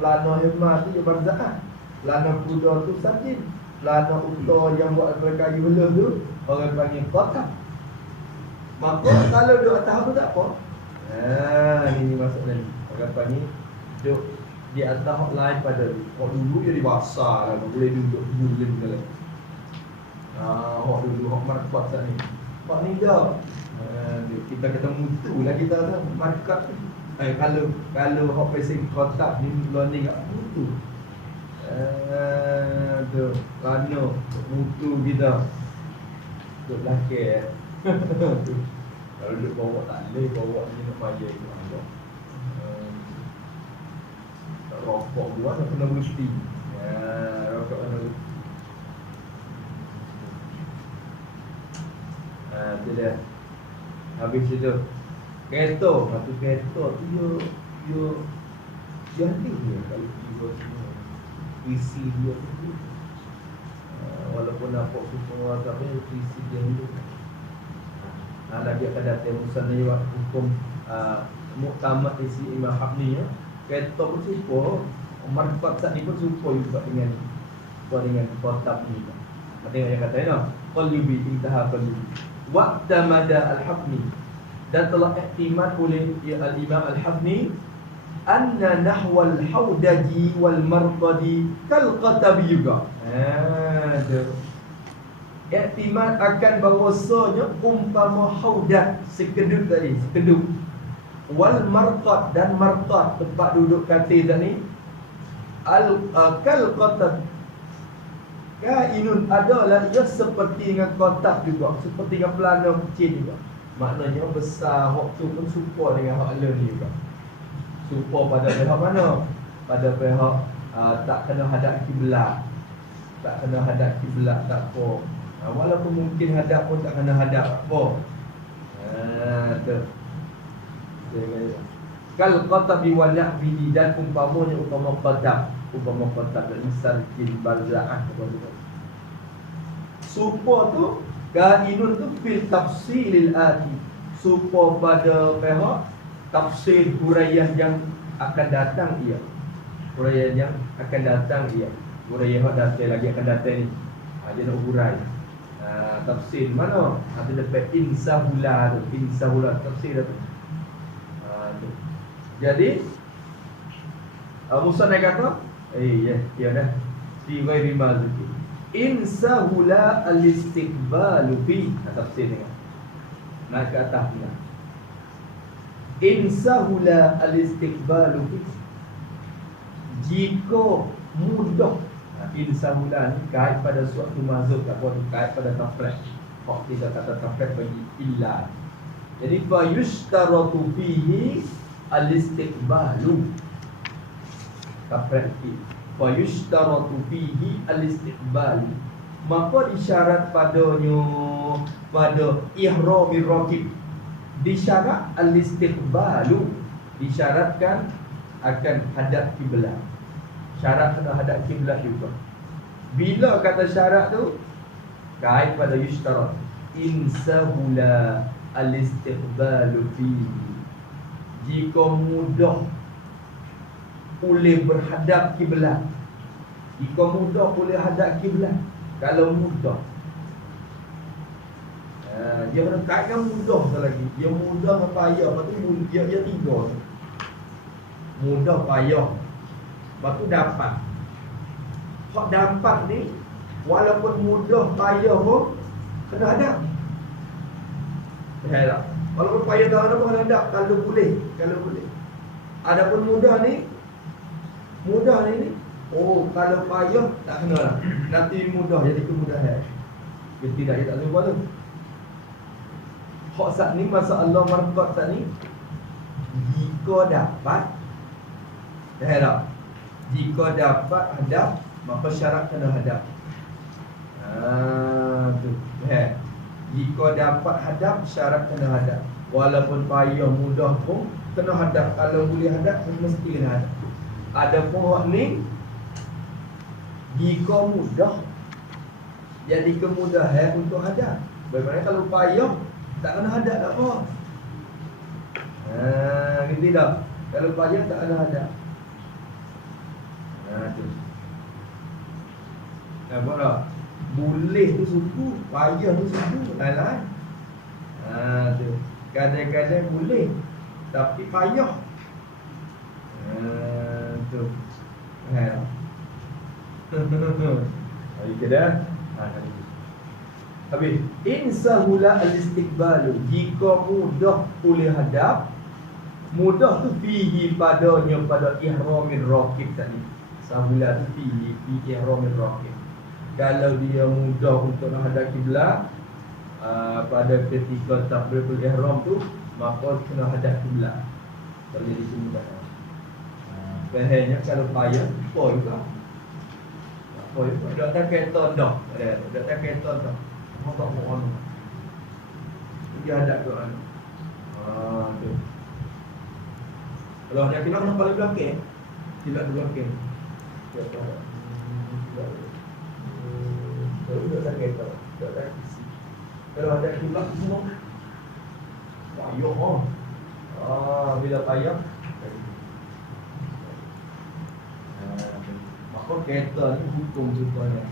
Pelana hemah tu dia barza'ah. Pelana kuda tu sarjin. Pelana unta yang buat daripada kayu belah tu orang panggil kotak. Maka kalau duduk atas tu tak apa. Ini masuk lagi. Orang panggil duduk di atas lain pada dulu dia dibasar lah. Boleh duduk bulan ke lagi. Dulu markat saat ni. Pak ni dah kita kata mutu lah kita tu markat tu. Kalau hok pesing kotak ni loning kat mutu. Tu Rano mutu kita duk lakir. Kalau duk bawa tak boleh, bawa ni nak bayar tu Allah. Rokok buat tak kena berhenti. Rokok kena berhenti. Tu dia. Habis itu kereta, satu kereta tu dia jadi dia kalau dia semua isi dia tu. Walaupun nampak semua tapi isi dia dulu. Lagi akan datang urusan ni hukum muktamad isi Imam Habni ya. Kereta pun serupa, marifat saat ni pun serupa juga dengan kotab ni. Tengok yang kata ni qalbi intaha qalbi waqtamada al-Habni, dan telah iktimad oleh al-Imam al-Habni anna nahwal haudaji wal marqadi kal qatabi juga. Iktimad akan bahawasanya umpama haudad sekedut tadi, sekedut, wal marqad dan marqad tempat duduk katil tadi, kal qatab kainun adalah ia seperti dengan kotak juga, seperti dengan pelana kecil juga. Maknanya besar waktu pun serupa dengan hak lain juga. Serupa pada pihak mana? Pada pihak tak kena hadap kiblat. Tak kena hadap kiblat tak apa. Walaupun mungkin hadap pun tak kena hadap apa. Tu. Kal qatabi wal ya'bidi, dan umpamanya umpama qatab, umpama qatab dan insan kin barza'ah apa. Supo tu kainun tu fil tafsilil ati, supo pada pihak tafsir huraian yang akan datang ia. Huraian yang akan datang ia. Huraian yang datang lagi akan datang ni. Dia nak hurai. Tafsir mana? Ada dekat insahula tu. Insahula tafsir tu. Jadi Musa nak kata, ya dah. Fi ghairi maliki. Insahula al-istiqbalu fi, tafsir dengan. Nak ke atas ni. Insahula al-istiqbalu fi, jika mudah. Insahula ni kait pada suatu mazhab, tak boleh kait pada tafrih. Hak kita kata tafrih bagi illa. Jadi fa yushtaratu fihi al-istiqbalu. Tafrih fi fa yushtaratu fihi al-istiqbalu, maka isyarat padanya pada ihramir raqib, disyarat al-istiqbalu, disyaratkan akan hadap kiblat. Syarat kena hadap kiblat juga. Bila kata syarat tu kait pada yushtarat, insahula al-istiqbalu fihi, jika mudah boleh berhadap kiblat. Jika mudah boleh hadap kiblat. Kalau mudah, dia kena kaitkan mudah sekali lagi. Dia mudah dengan payah. Lepas tu dia tiga. Mudah payah, lepas tu dapat. Hak dapat ni walaupun mudah payah pun kena hadap. Tak. Walaupun payah tak ada pun kena hadap kalau boleh. Adapun mudah ni kalau payah tak kena lah. Nanti mudah jadi kemudahan. Dia tidak lupa tu. Hak saat ni masalah marqat saat ni, jika dapat, tak? Jika dapat hadap, maka syarat kena hadap. Tu. Jika dapat hadap, syarat kena hadap. Walaupun payah mudah pun kena hadap. Kalau boleh hadap, mesti kena hadap. Ada pun ni, jika mudah, jadi kemudahan untuk hadap. Bagaimana kalau payah tak kena hadap tak apa. Ngerti tak? Kalau payah tak kena hadap. Tu. Nampak tak? Boleh tu suku, payah tu suku, lain-lain. Tu. Kadang-kadang boleh, tapi payah. Tu. Okey dah. Habis insahula al-istiqbalu, jika mudah boleh hadap. Mudah tu fihi padanya pada ihramir raqib tadi. Sahulah tu fi ihramir raqib. Kalau dia mudah untuk menghadap kiblat pada ketika takbiratul ihram tu, maka kena hadap kiblat. Kalau jadi mudah. Bahannya kalau payah, apa juga. Apa juga. Dak tak kereta dah. Dak tak kereta dah. Apa tak mohon. Dia hadap tu kan. Tu. Kalau ada kiblat kena paling belakang. Kiblat di belakang. Dia tahu. Kalau dak tak kereta, dak tak isi. Kalau ada kiblat semua payah. Bila payah maka kereta ni hukum contohnya.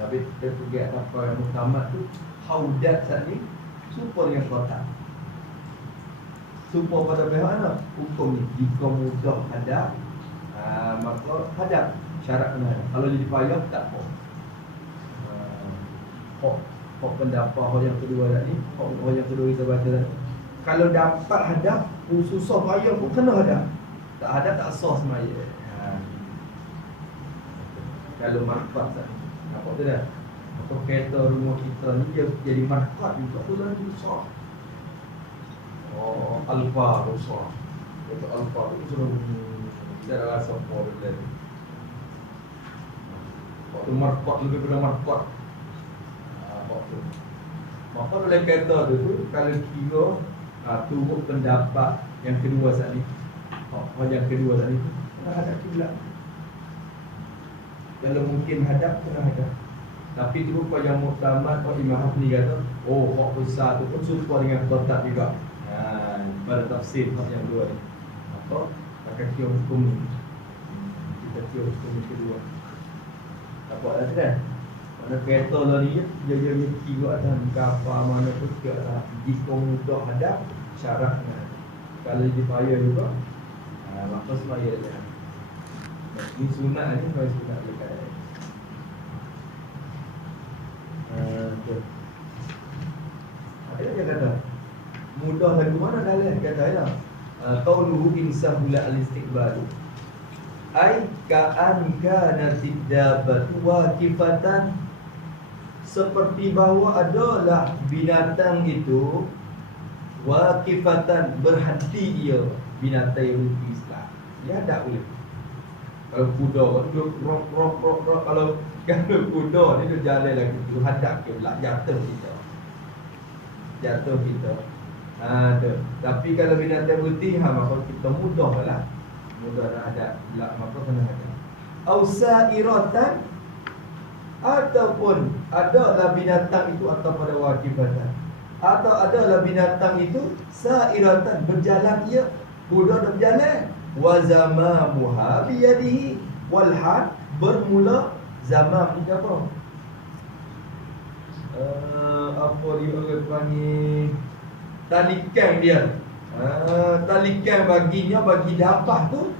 Habis kita pergi apa yang utama tu haudat tadi supaya dengan kotak. Supaya pada pihak mana? Hukum ni jika mudah hadap maka hadap syarat kena hadap. Kalau jadi payah tak apa. Hak pendapat hak yang kedua tadi, hak yang kedua kita baca tadi. Kalau dapat hadap, susah payah pun kena hadap. Tak hadap tak sah semaya. Kalau markat tadi. Nampak tu dah. Atau kereta rumah kita ni dia jadi markat juga tu lagi besar. Alfa besar. Kereta Alfa tu suruh dia dah rasa apa benda ni. Waktu markat lebih pada markat. Waktu. Maka dalam kereta tu kalau kira turut pendapat yang kedua tadi. Yang kedua tadi kena hadap kiblat. Kalau mungkin hadap kena hadap. Tapi tu yang muktamad Imam Hafni kata, hak besar tu pun serupa dengan kotak juga. Pada tafsir yang kedua ni. Apa? Pakai kira hukum ni. Kita kira hukum yang kedua. Apa dah kan? Mana kereta lah ni dia kira atas kapal mana pun kira atas. Jika mudah hadap syaratnya. Kalau dia payah juga maka semaya dia. Ini sunat ni, kalau sunat dekat dia. Ada yang kata mudah lagu mana dalam kata lah. Qauluhu insahula al-istiqbalu ai ka'an kana tiddabatu waqifatan, seperti bahawa adalah binatang itu waqifatan, berhenti dia. Binatang yang berhenti Islam dia tak boleh. Kalau kuda dia rok kalau kuda ni dia jalan lagi tu hadap ke belak jatuh kita. Tu. Tapi kalau binatang berhenti maka kita mudahlah. Mudah dah hadap belak maka kena hadap. Ausairatan, ataupun adalah binatang itu atau pada wajibatan. Atau adalah binatang itu sairatan, berjalan ia, kuda dah berjalan. Wa zamamuha biyadihi wal had, bermula zamam ni apa? Apa dia orang panggil talikan dia. Talikan baginya bagi dapat tu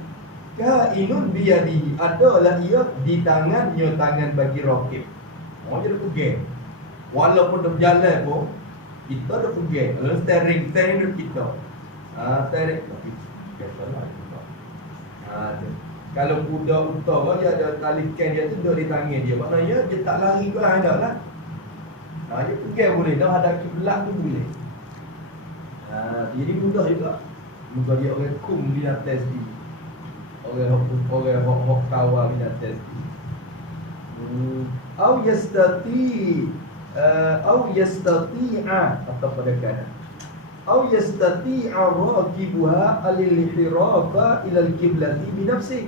kainun biyadihi, adalah ia di tangannya, tangan bagi rakib. Dia dah pegang. Walaupun dah berjalan pun kita dah pegang. Kalau steering dia kita. Steering tapi biasalah. Kalau kuda utama dia ada talikan dia tu duduk di tangan dia. Maknanya dia tak lari ke lah hendak lah. Dia pegang boleh. Dah hadap kiblat tu boleh. Jadi mudah juga. Muka dia orang kum binatang sendiri. Orang kawal binatang sendiri. Au yastati'a atau pada kanan. Au yastati'a raqibuha al-inhirafa ila al-qiblati bi nafsi,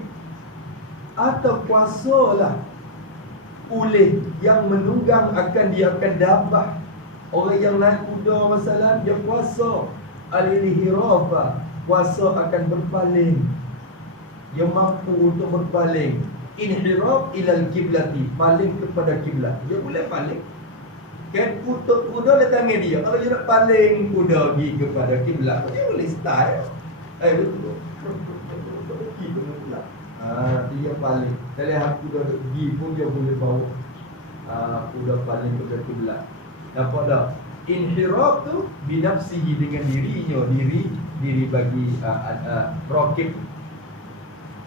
atau kuasalah oleh yang menunggang dia akan dapat. Orang yang naik kuda masalah dia kuasa al-inhirafa, kuasa akan berpaling. Dia mampu untuk berpaling. Inhiraf ila al-qiblati, paling kepada kiblat. Dia boleh paling. Kan kuda di tangan dia. Kalau dia nak paling kuda pergi kepada kiblat, dia boleh style. Betul. Pergi ke kiblat. Dia paling. Kalau kuda pergi pun dia boleh bawa kuda paling kepada kiblat. Nampak tak? Inhiraf tu binafsihi, dengan dirinya, diri bagi rakib.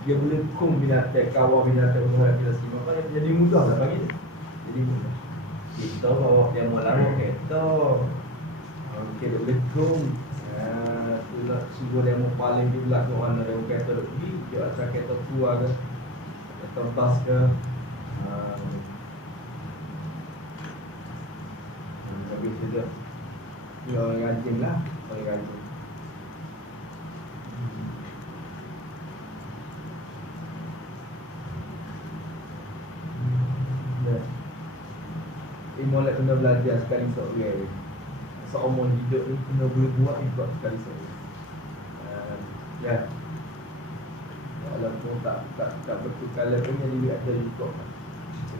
dia boleh kung binatang, kawal binatang menghadap kita sini, maka jadi mudah lah bagi dia. Jadi mudah. Kita bawa yang malam kereta, kita boleh kung. Itulah sungguh dia mau paling di belakang mana dia kereta pergi, dia atas kereta tua ke, kereta bas ke. Habis tu dia orang ganjing lah, orang ganjing. Molek kena belajar sekali seorang. Seumur hidup ni kena boleh buat ikut sekali seorang. Ya. Walaupun tak betul kalau pun yang dia ada ikut.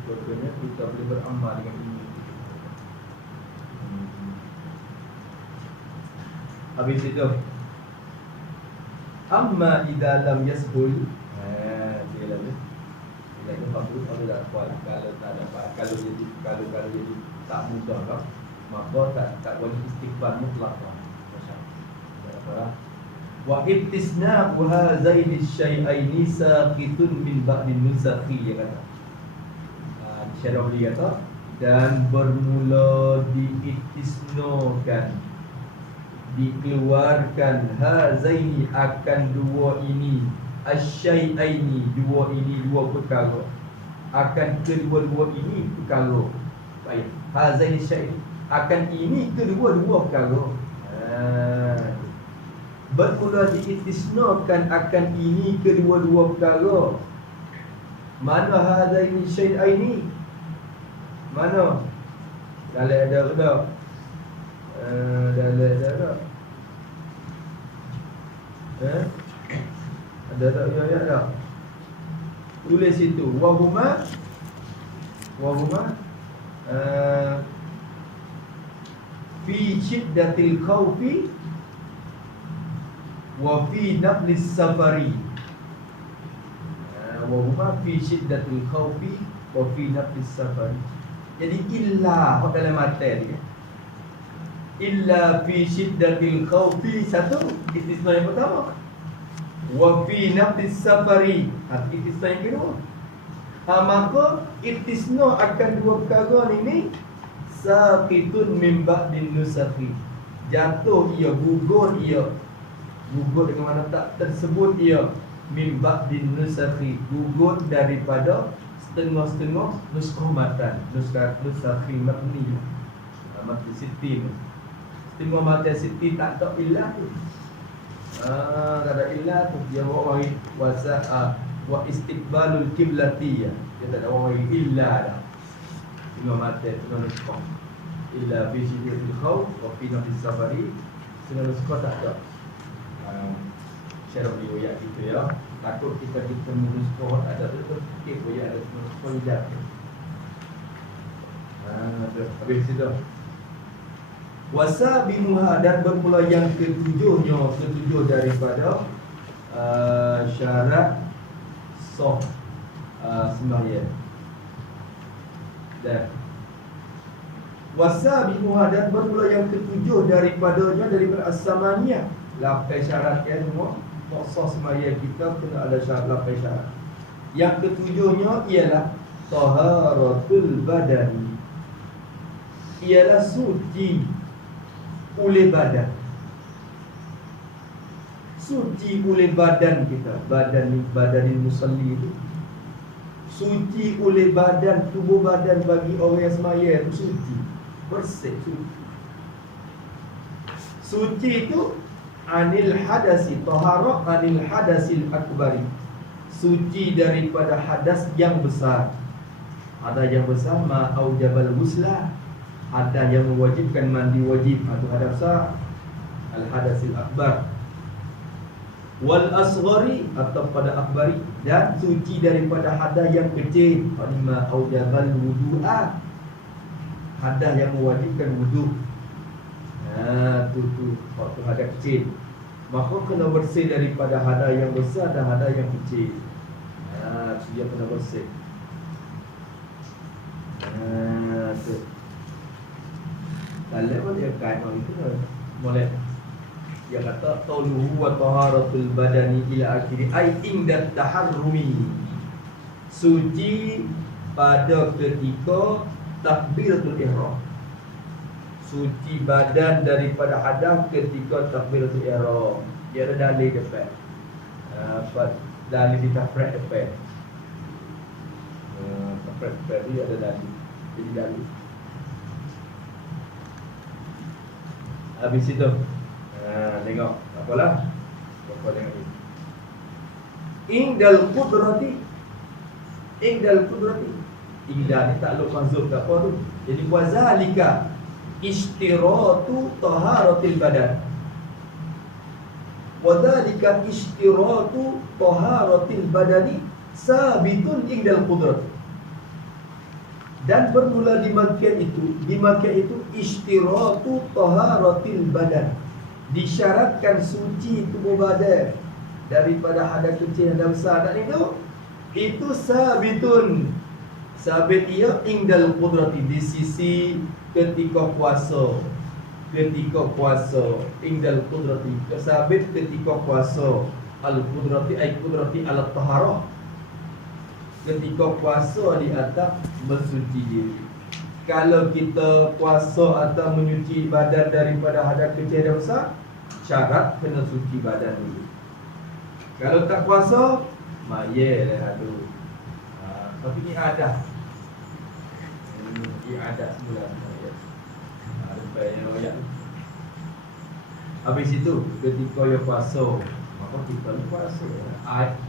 Contohnya kita boleh beramal dengan ini. Habis itu amma idza lam yashul dia lalu dia tu bagus kalau tak kuat kalau tak dapat kalau jadi tak mudah kan maka tak wajib istighfar mutlak masyaallah wa ittisna hazaini syai'aini saqitun min ba'di nusakhi ya kata syarah dia kata dan bermula diittisnokan dikeluarkan hazaini akan dua ini asyai'aini dua perkara akan kedua-dua ini perkara baik hazaini syai'aini akan ini kedua-dua perkara bermula diistisnakan akan ini kedua-dua perkara mana hazaini syai'aini mana dalam ada ada tak ya tak tulis situ wahuma fi shiddatil khawfi wa fi naflis safari wahuma fi shiddatil khawfi wa fi naflis safari. Jadi illa dalam materi illa fi shiddatil khawfi satu istisna yang pertama wa fi nafsis safari istisna yang kedua maka istisna akan dua perkara ini saqitun min ba'din nusakhi jatuh ia gugur dengan mana tak tersebut ia min ba'din nusakhi gugur daripada setengah-setengah nuskah matan nusakhi mabni mabni sittin setengah matan sittin tak ada ilah tu tak ada ilah tu dia orang wasa wa istiqbalul qiblati dia tak ada orang illa dah setengah matan setengah nuskah illa fi shiddatil khawf wa fi nafsis safari setengah nuskah tak ada syarah riwayat itu ya takut kita menulis kohot ada tu fikir boleh ada konjak habis itu wasabimuha dan bermula yang ketujuh daripada syarat sah sembahyang dan wasabimuha dan bermula yang ketujuh daripada as-samaniyah lapan syarat yang semua sah sembahyang kita kena ada syarat lapan syarat. Yang ketujuhnya ialah taharatul badani, ialah suci oleh badan. Suci oleh badan kita, badan musalli itu suci oleh badan, tubuh badan bagi orang yang sembahyang itu suci, bersih, suci. Suci itu anil hadasi, taharah anil hadasil akbari, suci daripada hadas yang besar. Hadas yang besar ma aujabal ghusla, hadas yang mewajibkan mandi wajib atau hadas besar, al hadasil akbar. Wal asghari atau pada akbari, dan suci daripada hadas yang kecil, ma aujabal wudu'a, hadas yang mewajibkan wudu. Tu waktu hadas kecil. Maka kena bersih daripada hadas yang besar dan hadas yang kecil. Dia kena bersih. Tu. Kalau dia kait orang itu molek Dia kata qauluhu wa taharatul badani ila akhiri ai inda taharrumi. Suci pada ketika takbiratul ihram. Suci badan daripada hadas ketika takbiratul ihram. Dia ada dalil depan. Dalil di tafrek depan. Tafrek depan dia ada dalil. Jadi dalil. Habis itu tengok apalah apa dengan ni. Indal qudrati Ingda ni takluk mazhub tak apa tu. Jadi wazalika istiratu taharatil badan. Wadzalika istiratu taharatil badani sabitun indal qudrat. Dan bermula dimakan itu istiratu taharatil badan. Disyaratkan suci tubuh badan daripada hadas kecil dan besar. Dan itu sabitun. Sabit ia indal qudrati, di sisi ketika puasa. Ketika puasa indal qudrati, sabit ketika puasa. Al qudrati ay qudrati ala taharah. Ketika puasa di atas bersuci diri. Kalau kita puasa atau menyuci badan daripada hadas kecil dan besar, syarat kena suci badan dulu. Kalau tak puasa, mayel tu. Tapi ni ada. Ini ada semula. Ada. Habis itu ketika dia puasa, maka kita puasa.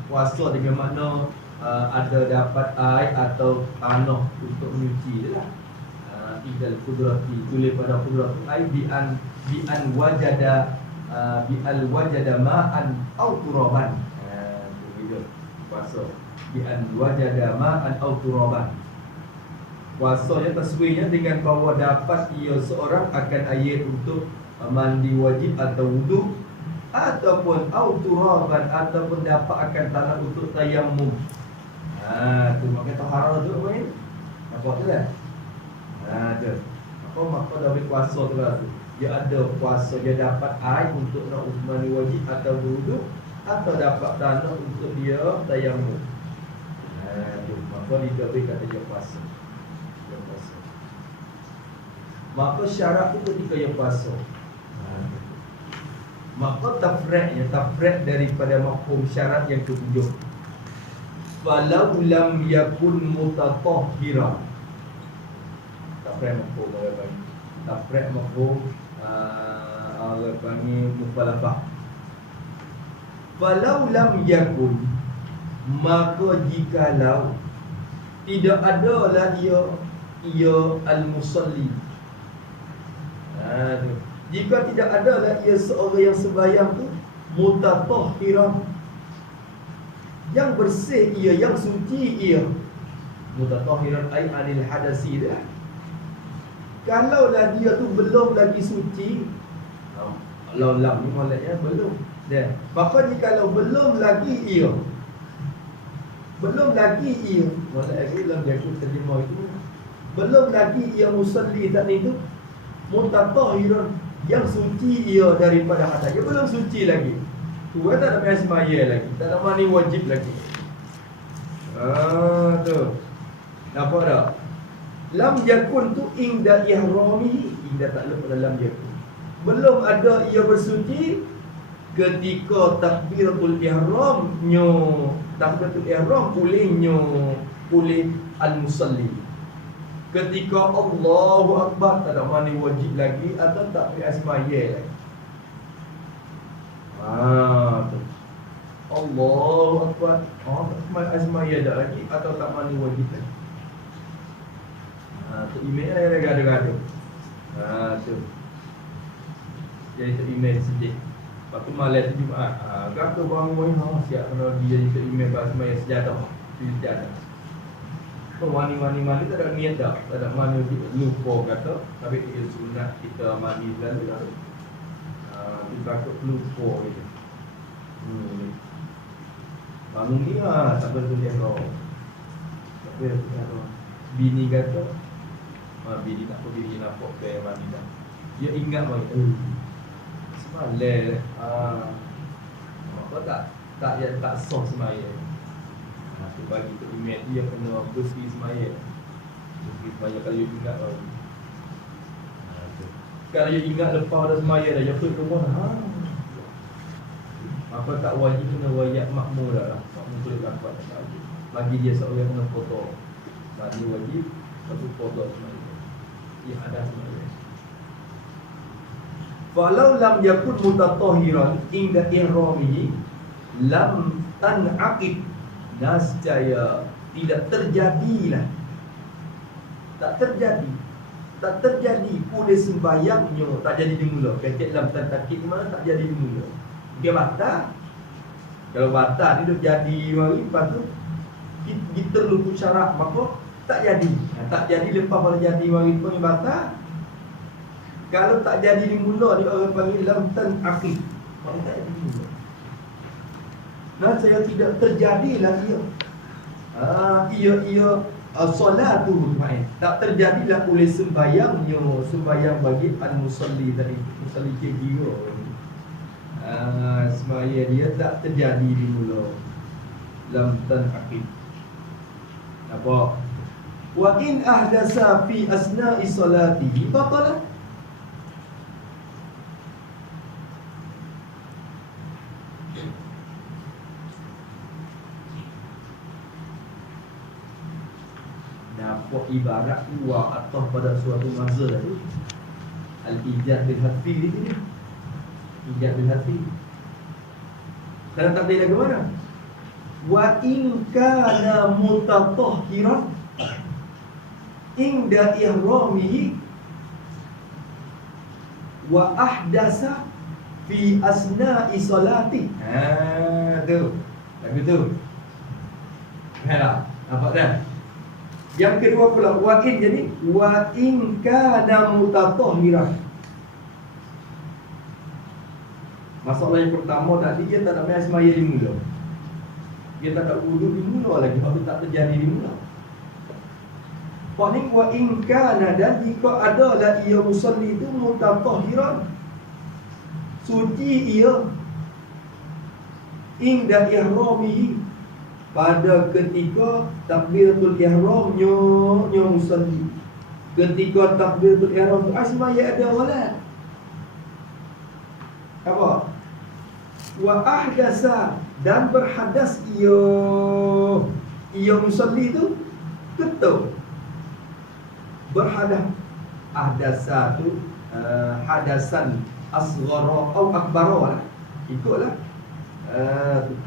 Puasa dengan makna ada dapat air atau tanah untuk menyuci dia lah. Idal qudrati, tulis pada qudrat air bi'an wajada ma'an au turaban. Begitu puasa. Bi'an wajada ma'an au turaban. Puasanya tasbihnya dengan bahawa dapat ia seorang akan air untuk mandi wajib atau wudu, ataupun au turaban, ataupun dapat akan tanah untuk tayammum. Tu makna taharah tu apa ni? Apa tu kan? Tu. Apa maka dari puasa tu lah tu. Dia ada puasa, dia dapat air untuk nak mandi wajib atau wudu, atau dapat tanah untuk dia tayammum. Tu maka diberi kata dia puasa. Maka syarat itu ketika dia puasa. Maka tafrek daripada mafhum syarat yang ketujuh. Falau lam yakun mutatahhira. Tafrek mafhum orang bagi. Tafrek mafhum orang panggil mukhalafah. Falau lam yakun, maka jikalau tidak adalah ia al-musalli. Jika tidak adalah ia seorang yang sembahyang tu mutatahhiran, yang bersih ia, yang suci ia. Mutatahhiran ai anil hadasi dia. Kalaulah dia tu belum lagi suci, lam ni maksudnya belum. Dan maka jikalau belum lagi ia, maksudnya belum dia terjemah itu, belum lagi ia musalli tak itu mutatahhiran, yang suci ia daripada hadas. Dia belum suci lagi. Tu tak ada payah sembahyang lagi, tak ada mandi wajib lagi. Tu. Nampak tak? Lam yakun tu inda ihrami, inda tak lepas dalam yakun. Belum ada ia bersuci ketika takbiratul ihram pulih al-musalli. Ketika Allahu Akbar, tak ada mandi wajib lagi atau tak payah sembahyang lagi. Tu. Allahu Akbar, tak sembahyang dah lagi atau tak mandi wajib lagi. Tu email yang gaduh-gaduh. Tu. Jadi tu email sedih. Lepas tu malam tu Jumaat, gaduh bangun siap kena dia jadi email bahas sembahyang sejadah. Sejadah. Wani-wani tak ada niat dah. Tak ada mana lupa kata. Tapi dia sunat kita mandi selalu dah. Dia takut lupa gitu. Bangun ni tak betul dia kau. Tapi bini kata, bini tak pergi nampak ke mandi dah. Dia ingat bahawa Malai apa tak sah sembahyang. Tu bagi tu imam dia kena bersih sembahyang. Bersih sembahyang kalau you ingat baru. Kalau you ingat lepas dah sembahyang dah jatuh ke mana? Maka tak wajib kena wayat makmur dah lah. Makmur boleh dapat tak wajib. Bagi dia seorang kena potong. Bagi wajib satu potong sembahyang. Ia ada sembahyang. Falau lam yakun mutatahiran inda ihramihi lam tan'aqid, nascaya tidak terjadilah, tak terjadi pula sembahyangnya, tak jadi dimula. Kecil lam tan'aqid mana tak jadi dimula, dia batal. Kalau batal dia dah jadi mari, lepas tu kita lupa syarat maka tak jadi. Tak jadi lepas pada jadi mari pun batal. Kalau tak jadi dimula dia orang panggil lam tan'aqid, maknanya tak jadi dimula. Nah, saya tidak terjadilah ia solatu main. Tak terjadilah oleh sembahyangnya, sembahyang bagi al-musalli tadi, musalli kira. Sembahyang dia tak terjadi dimula. Lam tan'aqid. Apa? Wa in ahdasa fi asna'i salatihi batalah. Nampak ibarat keluar atas pada suatu masa tadi. Al-ijad bil hati di sini. Ijad bil hati. Kalau tak boleh ke mana? Wa in kana mutatahhiran inda ihramihi wa ahdasa fi asna'i salati. Tu. Lagu tu. Nah, nampak dah? Yang kedua pula wa in, jadi wa in kana mutatahhiran. Masalah yang pertama tadi dia tak ada sembahyang di mula. Dia tak ada wudu di mula lagi, sebab tak terjadi di mula. Paling wa in kana, dan jika adalah ia musalli itu mutatahhiran, suci ia inda ihramihi, pada ketika takbiratul ihramnya musalli. Ketika takbiratul ihram sembahyang ada solat. Apa? Wa ahdasa, dan berhadas ia musalli tu ketuk. Berhadas, ahdasa tu hadasan asghara atau akbara lah. Ikutlah.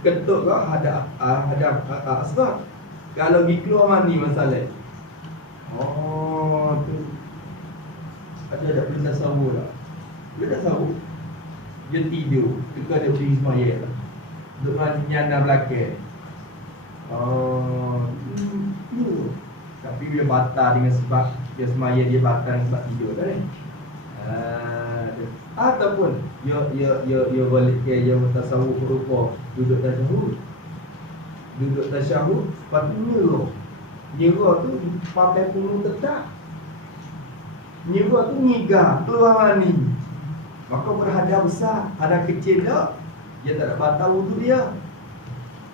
Ketuk kau ada asbab. Kalau pergi keluar mani masalah. Oh tu. Ada perintah sahur lah. Dia tak sahur. Dia tidur. Kita ada beri sembahyang lah. Duk mani nyana belakang. Oh tu. Tapi dia batal dengan sebab dia sembahyang, dia batal sebab tidur dah ni. Ataupun ia balik ke dia tasawuf berupa duduk tasyahud, lepas tu nyerah tu pakai punggung tetap, nyerah tu ngigar keluar mani, maka berhadap besar. Hadap kecil tak, dia tak ada batal wudu dia,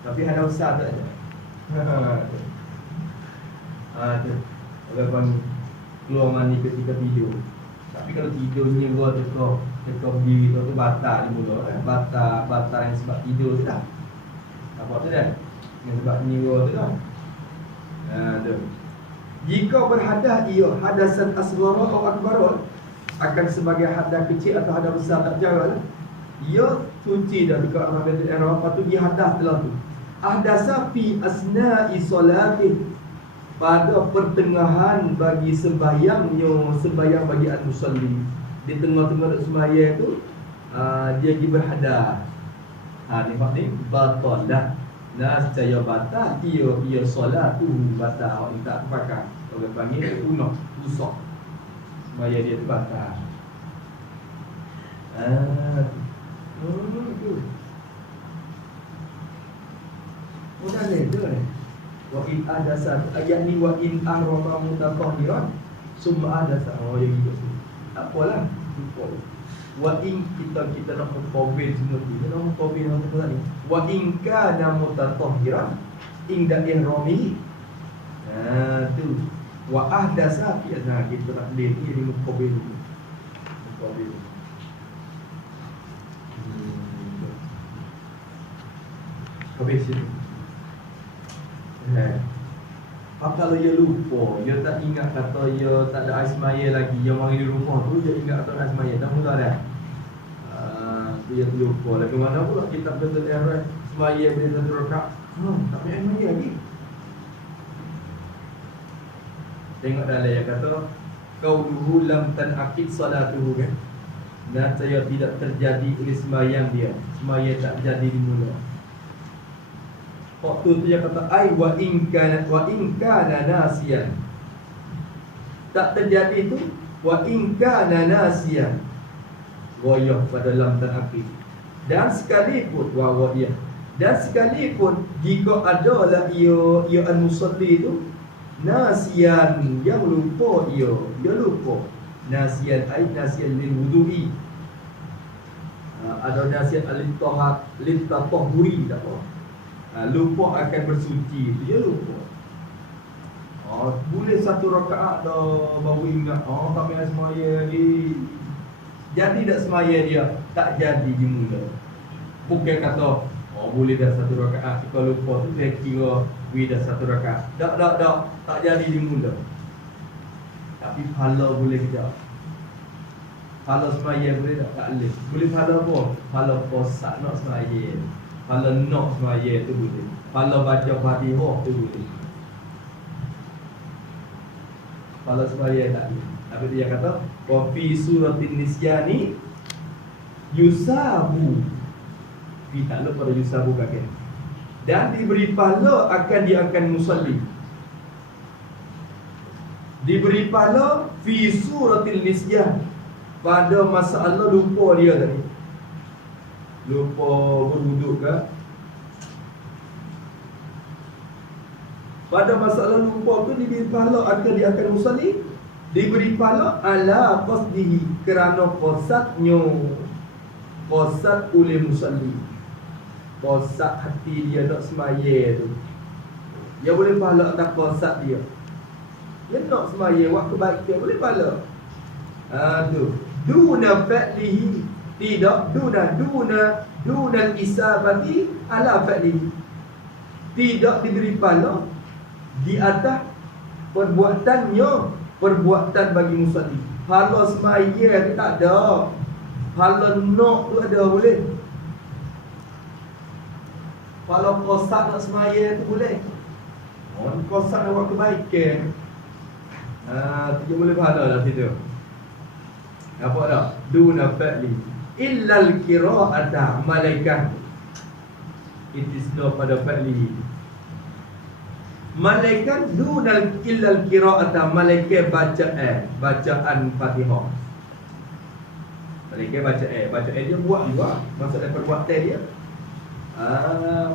tapi hadap besar tak ada. Tu orang panggil keluar mani ketika tidur. Tapi kalau tidurnya gua tekok berdiri tu batal di mula kan. Batal yang sebab tidur tu dah. Nampak tu dah. Yang sebab nyiwa tu dah. Tu. Jika berhadas ia hadasan asghara atau akbar, akan sebagai hadas kecil atau hadas besar tak jaga lah. Ia suci dah dekat Arabiatul Ihram, lepas tu dia hadas telah tu. Ahdasa fi asna'i solatih, pada pertengahan bagi sembahyangnya, sembahyang bagi al-musalli. Di tengah-tengah sembahyang tu dia pergi berhadas. Nampak ni batal dah. Nascaya batal ia solat tu batal. Orang tak pakai, orang panggil punah, rusak. Sembahyang dia tu batal. Tu. Mudah le tu ni. Wa in adasa, ayat ni wa in ahrama mutatahhiran summa adasa. Oh yang gitu. Apalah lupa. Wa in kita nak mukabir semua tu. Kita nak mukabir apa ni? Wa in kana mutatahhiran inda ihramihi. Tu. Wa ahdasa fi kita nak lihat ni mukabir. Mukabir. Habis itu. Kalau dia lupa, dia tak ingat kata dia tak ada asmaya lagi, yang mari di rumah tu dia ingat kata asmaya, dah mula dah. Dia lupa. Lagu mana pula kitab betul error semaya boleh satu rakaat. Tak payah asmaya lagi. Tengok dalam yang kata qauluhu lam tanaqid salatuhu kan. Dan saya tidak terjadi oleh sembahyang dia. Sembahyang tak terjadi di mula. Waktu tu dia kata ai wa in kana nasiyan. Tak terjadi tu wa in kana nasiyan. Goyah pada lam tanaqid. Dan sekalipun wawiyah. Dan sekalipun jika adalah ia an-musalli tu nasiyan yang lupa dia lupa. Nasiyan ai nasiyan lil wudu'i. Ada nasiyan al-tahuri tak apa. Lupa akan bersuci, dia lupa. Boleh satu rakaat dah baru ingat. Tak payah semaya lagi. Jadi tak semaya dia, tak jadi di mula. Bukan kata boleh dah satu rakaat. Kalau lupa tu saya kira dah satu rakaat. Tak jadi di mula. Tapi pahala boleh kejap. Pahala semaya boleh tak boleh. Boleh pahala apa? Pahala puasa nak semaya. Kalau nak semaya tu boleh. Kalau baca Fatihah tu boleh. Kalau semaya tak boleh. Tapi dia kata wa fi suratin nisyani yusabu. Fi tak lupa pada yusabu kakek. Dan diberi pahala akan diangkat musalli. Diberi pahala fi suratil nisyan. Pada masalah lupa dia tadi. Lupa berwuduk ke? Pada masalah lupa tu diberi pahala akan diangkat musalli. Diberi pahala ala qasdihi kerana qasatnya. Qasat oleh musalli. Qasat hati dia nak semaya tu. Dia boleh pahala atas qasat dia. Dia nak semaya buat kebaikan boleh pahala. Tu. Duna fa'lihi. Tidak duna isabati ala fa'lihi. Tidak diberi pahala di atas perbuatannya, perbuatan bagi musalli. Pahala semaya tu tak ada. Pahala nak tu ada boleh. Pahala qasad nak semaya tu boleh. Qasad nak buat kebaikan. Tu boleh pahala lah situ. Apa dah? Duna fa'li illal qira'ata malaikat. It is no pada fa'li. Malaikat dunal illal qira'ata malaikat bacaan Fatihah. Malaikat baca dia buat juga maksudnya perbuatan dia.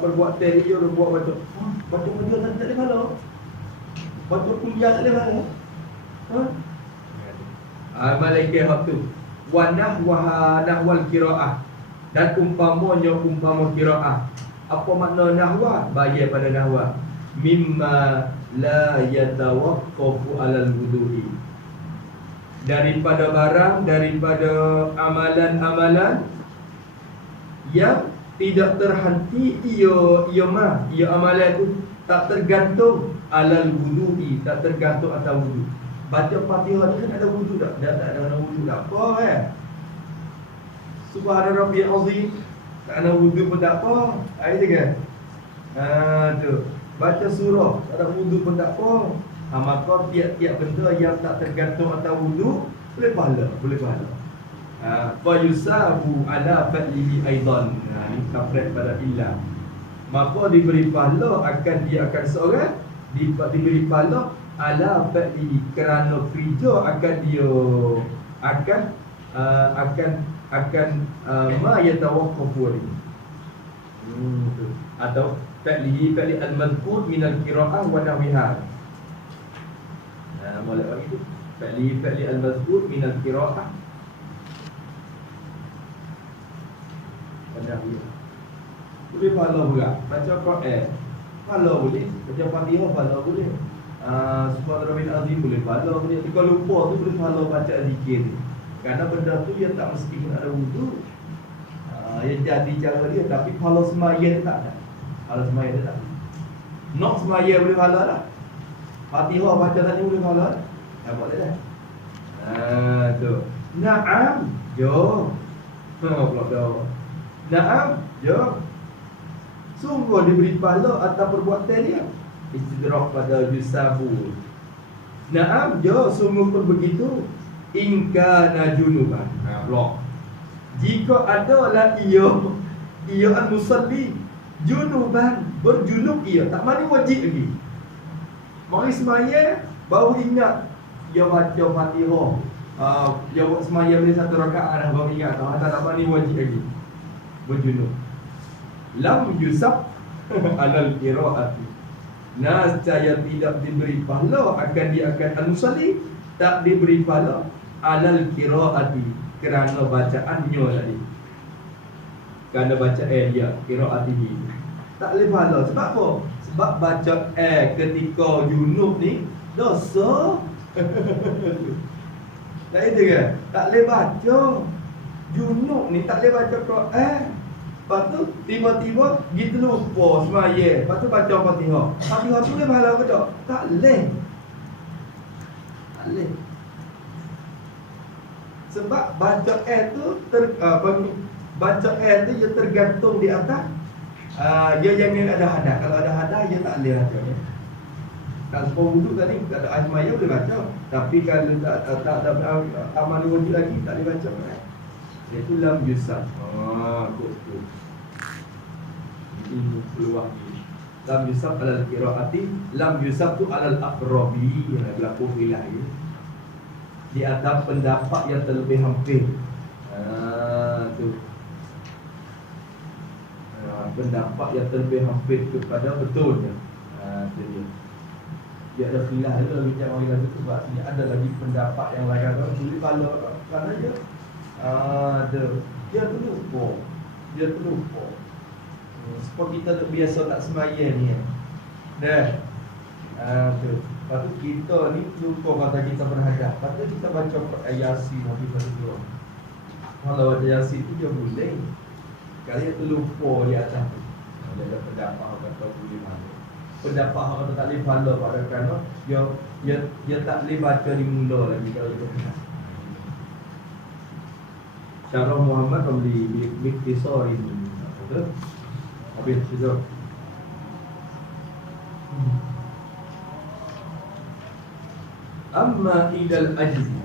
Perbuatan dia buat baca. Baca dia tak ada pahala. Baca kuliah tak ada pahala. Malaikat hak tu wa nahwal qiraah dan umpama qiraah. Apa makna nahwa? Bayar pada nahwa mimma la yatawaqqafu alal wudu'i. Daripada barang, daripada amalan-amalan yang tidak terhenti ia amalan itu tak tergantung alal wudu'i, tak tergantung atas wudu. Baca Fatihah tu kan ada wudu tak? Tak ada wudu tak apa Subhana rabbiyal azim. Tak ada wudu pun tak apa. Itu kan. Tu. Baca surah tak ada wudu pun tak apa. Maka tiap-tiap benda yang tak tergantung atas wudu boleh pahala. Fa yusabu ala fa'lihi aidan. Ini tafsir pada ilah. Maka diberi pahala akan seorang diberi pahala ala fa'li kerana kerja akan dia akan ma yatawaqqafu atau fa'li al-madhkur min al-qira'ah wa nahwiha. Mulai itu fa'li al-madhkur min al-qira'ah Tadahiyah. Boleh pahala pula. Baca Quran pahala boleh. Baca Fatihah pahala boleh. Subhanallah rabbil azim boleh pahala boleh. Tapi kalau lupa tu boleh pahala baca zikir ni. Kerana benda tu dia tak mesti kena ada wuduk. Yang jadi cara dia, tapi pahala sembahyang tak ada. Pahala sembahyang dia tak ada. Nak sembahyang boleh pahala lah. Fatihah baca tadi boleh pahala. Tak boleh dah. Tu. Naam, jom. Pula dah. Naam, jom. Sungguh diberi pahala atas perbuatan dia. Istidrak pada yusabu. Naam, jom. Sungguh pun begitu. Ingka najunuban. Blok. Jika adalah ia al-musalli junuban, berjunub ia, tak mandi wajib lagi. Mari semaya baru ingat dia baca Fatihah. Dia buat semaya boleh satu rakaat dah baru ingat tak mandi wajib lagi. Berjunub. Lam yusab alal qiraati. Nascaya tidak diberi pahala akan al-musalli, tak diberi pahala alal qiraati, kerana bacaannya tadi. Kerana bacaan dia, qiraatihi. Tak boleh pahala. Sebab apa? Sebab baca ketika junub ni dosa. Tak itu ke? Tak boleh baca. Junub ni tak boleh baca Quran. Lepas tu tiba-tiba gitu lupa semaya. Lepas tu baca Fatihah. Fatihah tu boleh pahala ke tak? Tak boleh. Tak boleh. Sebab bacaan tu bacaan tu dia tergantung di atas. Dia jangan ada hadas. Kalau ada hadas dia tak boleh baca. Kalau sebab wuduk tadi tak ada azmaya boleh baca. Tapi kalau tak ada amal wajib lagi tak boleh baca. Iaitu lam yusab. Tu. Ini peluang ni. Lam yusab alal qiraati, lam yusab tu alal aqrabi, yang berlaku filah ya. Di atas pendapat yang terlebih hampir. Tu. Pendapat yang terlebih hampir kepada betulnya. Tu dia. Dia ada khilaf tu dalam bincang orang lain tu, sebab sini ada lagi pendapat yang lain kata boleh pahala kerana dia dia terlupa. Sebab kita biasa tak sembahyang ni. Dah. Tu. Lepas tu kita ni lupa kata kita berhadap. Lepas tu kita baca Yasin nanti pada tu. Kalau baca Yasin tu dia boleh. Kalau dia terlupa di atas tu. Dia ada pendapat kata boleh pahala. Pendapat kata tak boleh pahala pada kerana dia tak boleh baca di mula lagi kalau dia kena. Syarah Muhammad di Miktisar ini. Betul? Habis itu. Amma idal ajzi.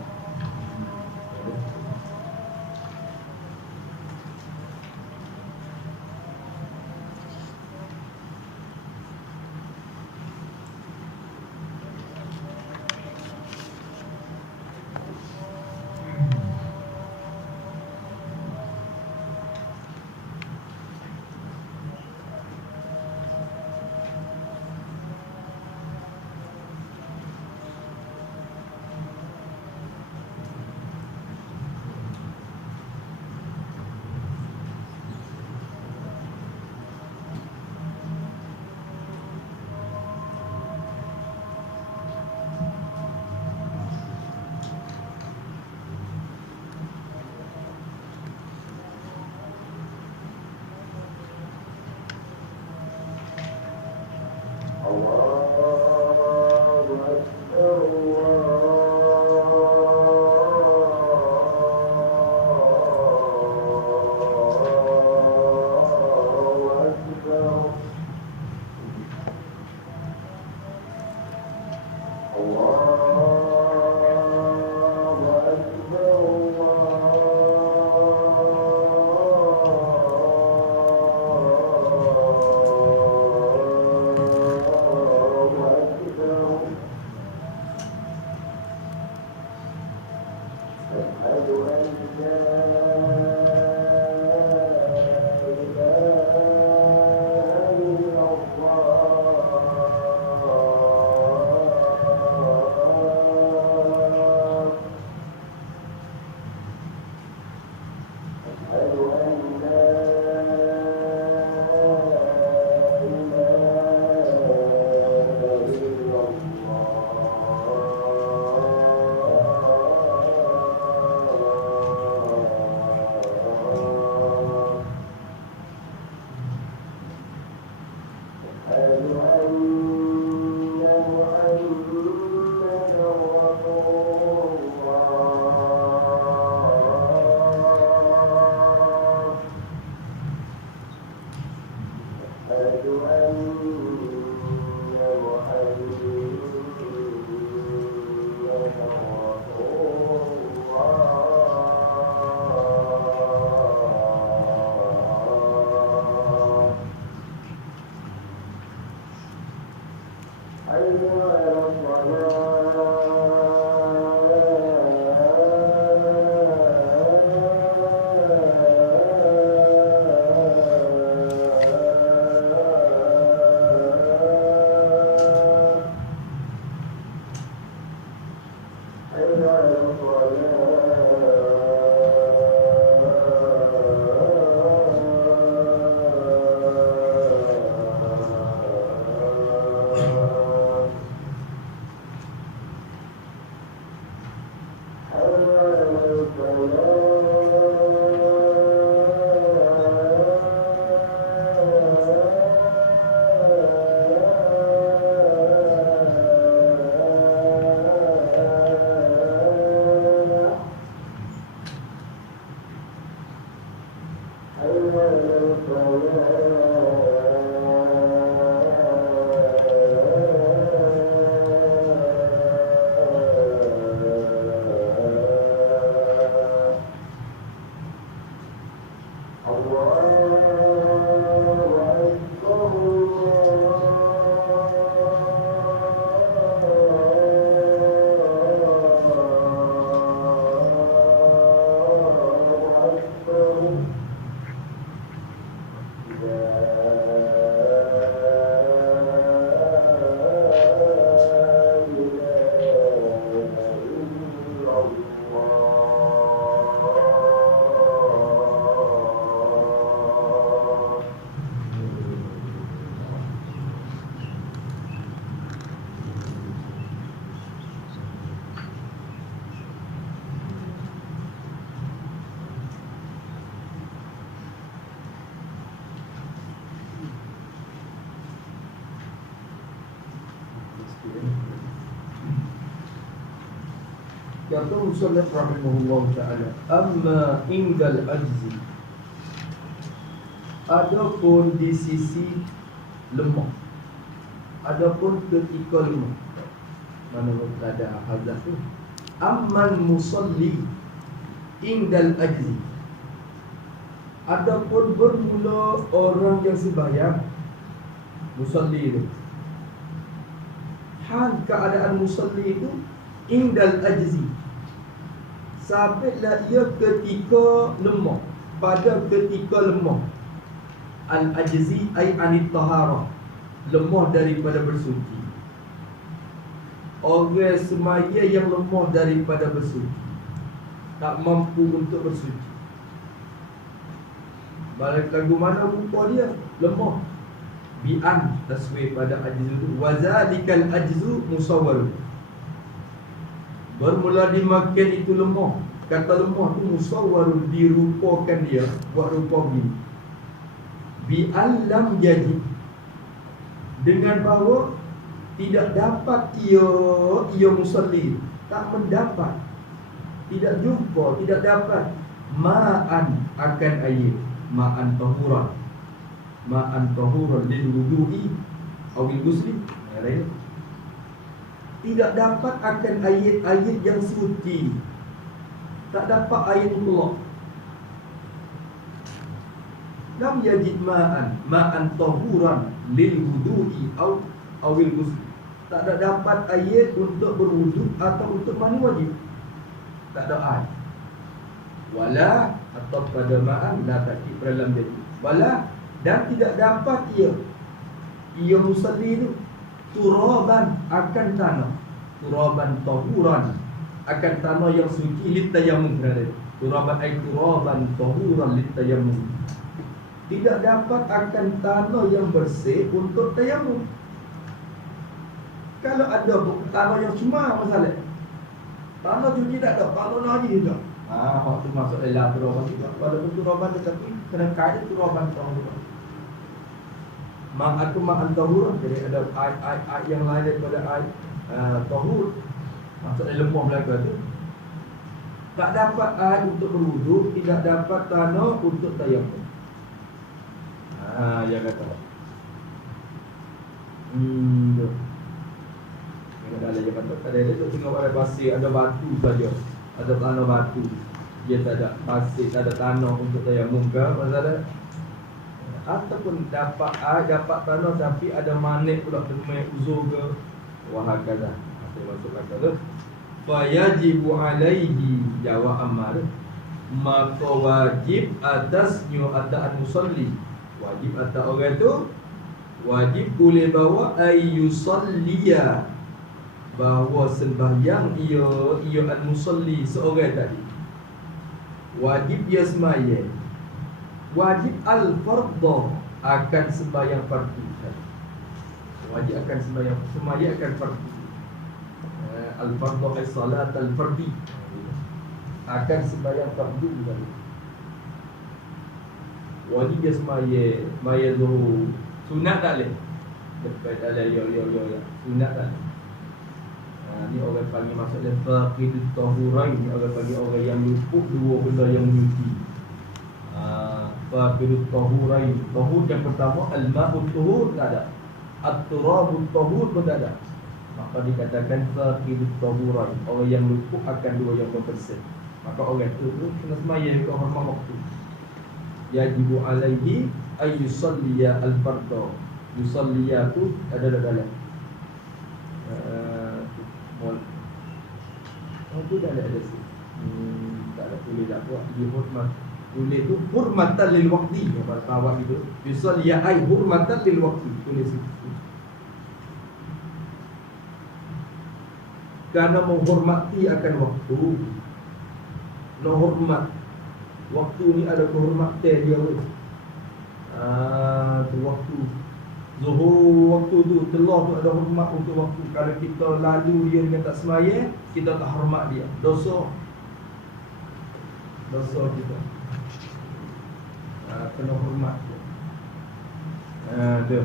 Kata Musannaf rahimahullah ta'ala, amma indal ajzi, adapun di sisi lemah, adapun ketika lemah, mana ada hazaf tu, amman musalli indal ajzi, adapun bermula orang yang sembahyang, musalli itu, hal keadaan musalli itu indal ajzi, sampailah ia ketika lemah, pada ketika lemah. Al-ajzi ay anit taharah, lemah daripada bersuci. Orang semaya yang lemah daripada bersuci, tak mampu untuk bersuci, balik lagu mana rupa dia lemah, bi'an taswir pada ajzu itu, wazalikal ajzu musawwar, bermula dimakan itu lemah. Kata lemah tu musawwarun, dirupakan dia, buat rupa begini. Bi'allam jadi, dengan bahawa tidak dapat ia musalli, tak mendapat, tidak jumpa, tidak dapat ma'an akan air, ma'an tahuran, ma'an tahuran lil wudu'i awil ghusli, lain. Tidak dapat akan ayat-ayat yang suci, tak dapat ayat Allah. Lam yajid ma'an tahuran lil wudu'i awil ghusli, tak ada dapat ayat untuk berwuduk atau untuk mandi wajib, tak ada ayat. Wala atau pada ma'an la takib dalam jadi, wala dan tidak dapat ia musalli itu turaban akan tanah, turaban tahuran akan tanah yang suci, litayamum, turaban ay turaban tahuran litayamum, tidak dapat akan tanah yang bersih untuk tayamum. Kalau ada tanah yang cuma masalah, tanah suci tak ada, tanah najis juga, waktu masuk dalam turaban juga, walaupun turaban tetapi kena kait turaban tahuran. Ma'atu ma'an tahur, jadi ada ayat yang lain daripada ayat tahur, maksudnya lemah belaka tu. Tak dapat ayat untuk berwuduk, tidak dapat tanah untuk tayamum. Dia kata tu. Ada dia kata, ada dia tu tengok ada pasir, ada batu saja, ada tanah batu, dia tak ada pasir, tak ada tanah untuk tayamum ke, masalah. Ataupun dapat tanah tapi ada manik pula, temai uzur ke, Wahakaza. Apa maksud kata tu? Fayajibu alaihi jawab amal. Maka wajib atasnya atas musalli. Wajib atas orang tu, wajib boleh bawa ayyusalliya, bahawa sembahyang ia al-musalli seorang tadi. Wajib dia sembahyang. Wajib al-fardha akan sembahyang fardu. Wajib akan sembahyang akan fardu. Al-fardhu ay salat al-fardi. Akan sembahyang fardu tadi. Wajib dia sembahyang zuhur. Sunat tak boleh. Lepas tak boleh ya. Sunat tak boleh. Ni orang panggil maksudnya faqidut tahurain. Ni orang panggil orang yang luput dua benda yang menyuci. Faqidut tahurain. Tahur yang pertama al-ma'ut tuhur tak ada. At-turabut tahur pun tak ada. Maka dikatakan faqidut tahurain. Orang yang luput akan dua yang membersih. Maka orang tu kena sembahyang ke hormat waktu. Yajibu alaihi ayyusalliya al-fardha. Yusalliya tu ada dalam tu dah ada sih. Tak ada tulis tak buat dihormat. Tulis tu hurmatan lil waqti. Apa awak gitu. Yusalliya ai hurmatan lil waqti. Tulis itu. Karena menghormati akan waktu. No hormat. Waktu ni ada kehormatan dia. Tu waktu Zuhur waktu tu, telah tu ada hormat untuk waktu. Kalau kita lalu dia dengan tak sembahyang, kita tak hormat dia. Dosa kita. Kena hormat dia. Tu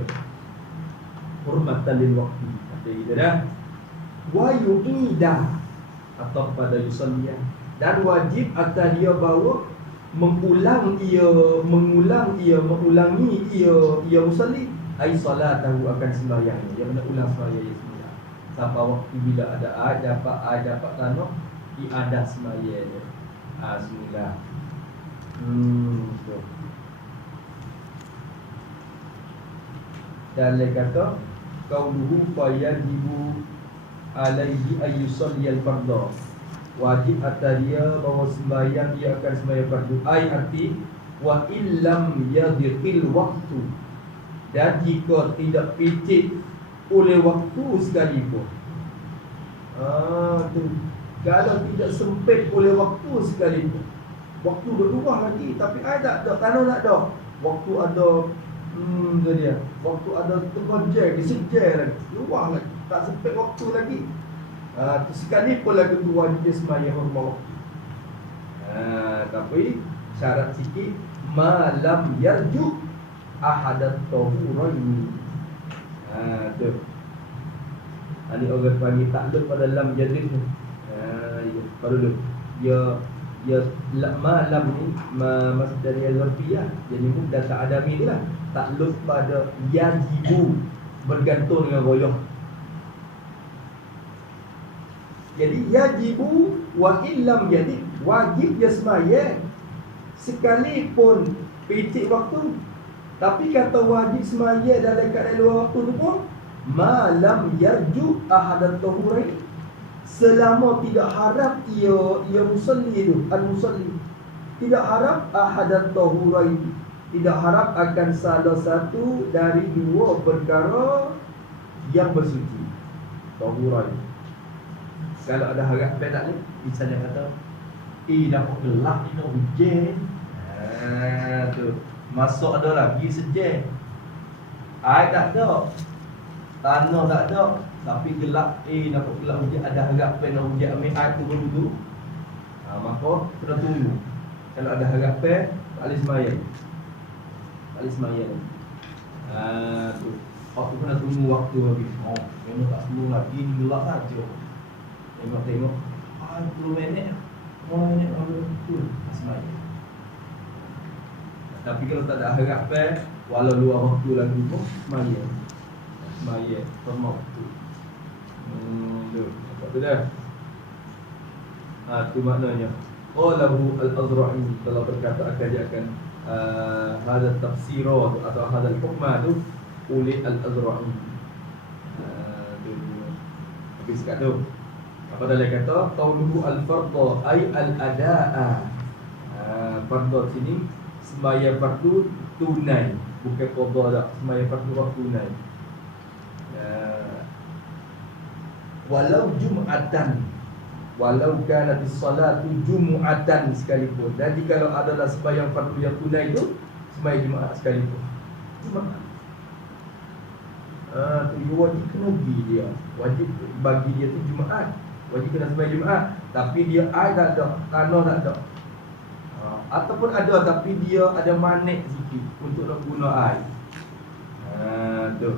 hormatan lil waktu. Kata kita dah. Wa yu'idah atau pada yusalliya. Dan wajib atas dia bawa mengulangi ia musalli. Ai salatahu akan sembahyang. Dia kena ulang sembahyang semula. Sampai waktu bila ada dapat tanah, iadah sembahyang dia. Semula. So. Dan dia kata qauluhu fayajibu alaihi ayyusalliyal fardha. Wajib atas dia bahawa sembahyang dia akan sembahyang fardu. Ai arti wa illam yadhiqil waktu. Dan jika tidak picit oleh waktu sekalipun. Tu. Kalau tidak sempit oleh waktu sekalipun. Waktu dah luar lagi tapi tak ada tanah nak dah. Waktu ada tu dia. Waktu ada tergojek, disejel lagi. Luar lagi. Tak sempit waktu lagi. Tu sekalipun lagu tu wajib dia sembahyang hormat waktu. Tapi syarat sikit malam yarju ahadat tahuraini. Tu. Ini orang panggil takluk pada lam jadid tu. Pada dulu. Ya malam ni masdar al-zarfiyah. Jadi mudah tak adami ni lah. Takluk pada yajibu, bergantung dengan royah. Jadi yajibu wa illam jadi wajib dia sembahyang sekalipun picit waktu. Tapi kata wajib sembahyang dalam keadaan luar waktu tu pun malam yarju ahadat tahurain, selama tidak harap ia musalli tu, al-musalli tidak harap ahadat tahurain, tidak harap akan salah satu dari dua perkara yang bersuci. Tahurain. Kalau ada harap tak ni, misalnya kata dah gelap ni nak hujan. Tu masuk ada lagi sejak. Air tak ada, tanah tak ada, tapi gelap. Nampak gelap hujan, ada harapan nak hujan, ambil air turun dulu. Maka kena tunggu. Kalau ada harapan, tak boleh sembahyang. Tak boleh sembahyang. Tu waktu kena tunggu waktu lagi. Memang tak tunggu lagi, gelap saja. Tengok 10 minit, 10 minit tu sembahyang. Tapi kalau tak ada harapan, walau luar waktu lagi pun sembahyang hormat waktu. Nampak tu dah. Tu maknanya qalahu al-Azra'i telah berkata akan hadal tafsirat atau hadal hukma tu oleh al-Azra'i. Habis kat tu. Apa dah kata? Qauluhu al-fardhu ay al-adaa. Fardhu sini sembahyang fardu tunai, bukan qada dah. Sembahyang fardu tunai. Walau Jum'atan, walau kanat as-salatu Jum'atan sekalipun. Jadi kalau adalah sembahyang fardu yang tunai itu sembahyang Jumaat sekalipun. Jumaat. Tu wajib kena pergi dia. Wajib bagi dia tu Jumaat. Wajib kena sembahyang Jumaat. Tapi dia air tak ada, tanah tak ada. Ataupun ada tapi dia ada manik sikit untuk nak guna air. Tu.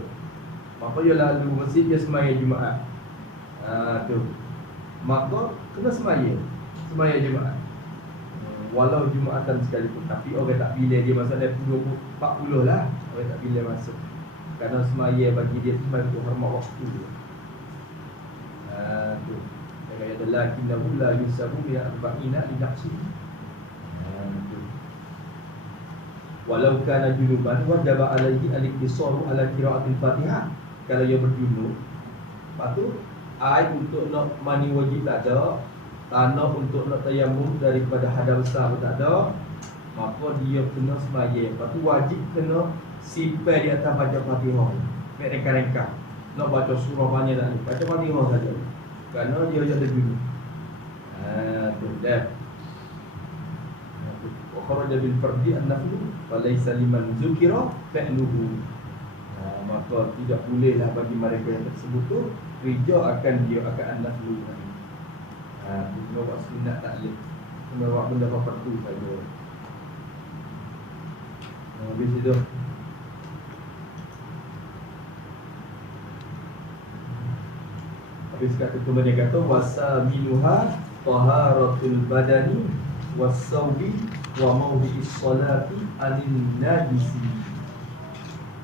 Maka dia lalu masjid dia sembahyang Jumaat. Tu. Maka kena sembahyang Jumaat. Walau Jumaatan sekalipun. Tapi orang tak pilih dia masuk dari 40 lah. Orang tak pilih masuk. Kerana sembahyang bagi dia sembahyang untuk hormat waktu dia. Tu. Dia kata lakinnahu la yusabu bi arba'ina li nafsi. Walau kana junuban wajaba alaihi al-iktisaru ala qiraatil Fatihah. Kalau dia berjunub, lepas tu air untuk nak mani wajib tak ada, tanah untuk nak tayamum daripada hadas besar pun tak ada, maka dia kena sembahyang. Lepas tu wajib kena simpan di atas baca Fatihah. Mek rengka-rengka. Nak baca surah banyak tak ni, baca Fatihah saja. Kerana dia ada junub. Tu dah. Kharaja bil fardi an-naflu falaysa liman zukira fa'luhu. Maka tidak bolehlah bagi mereka yang tersebut tu kerja akan dia akan an-naflu. Kena buat sunat tak boleh. Kena buat benda fardu saja. Habis itu habis kata kemudian kata wasaminuha taharatul badani was-sawbi wa mawdi'is salati anil najisi.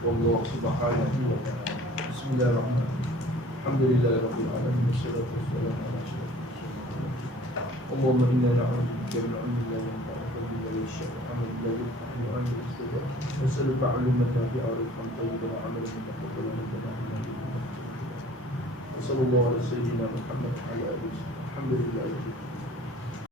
Wallahu subhanahu wa ta'ala. Bismillahirrahmanirrahim. Alhamdulillahirabbil alamin wassalatu wassalamu ala asyrafil mursalin. Allahumma inna na'udzubika min 'ilmin la yanfa'u wa min syarri 'amalin la yurfa'u wa min istidad. Wassalatu 'ilman nafi'an rizqan tayyiban 'amalan mutaqabbalan wa sallallahu ala sayyidina Muhammad wa ala alihi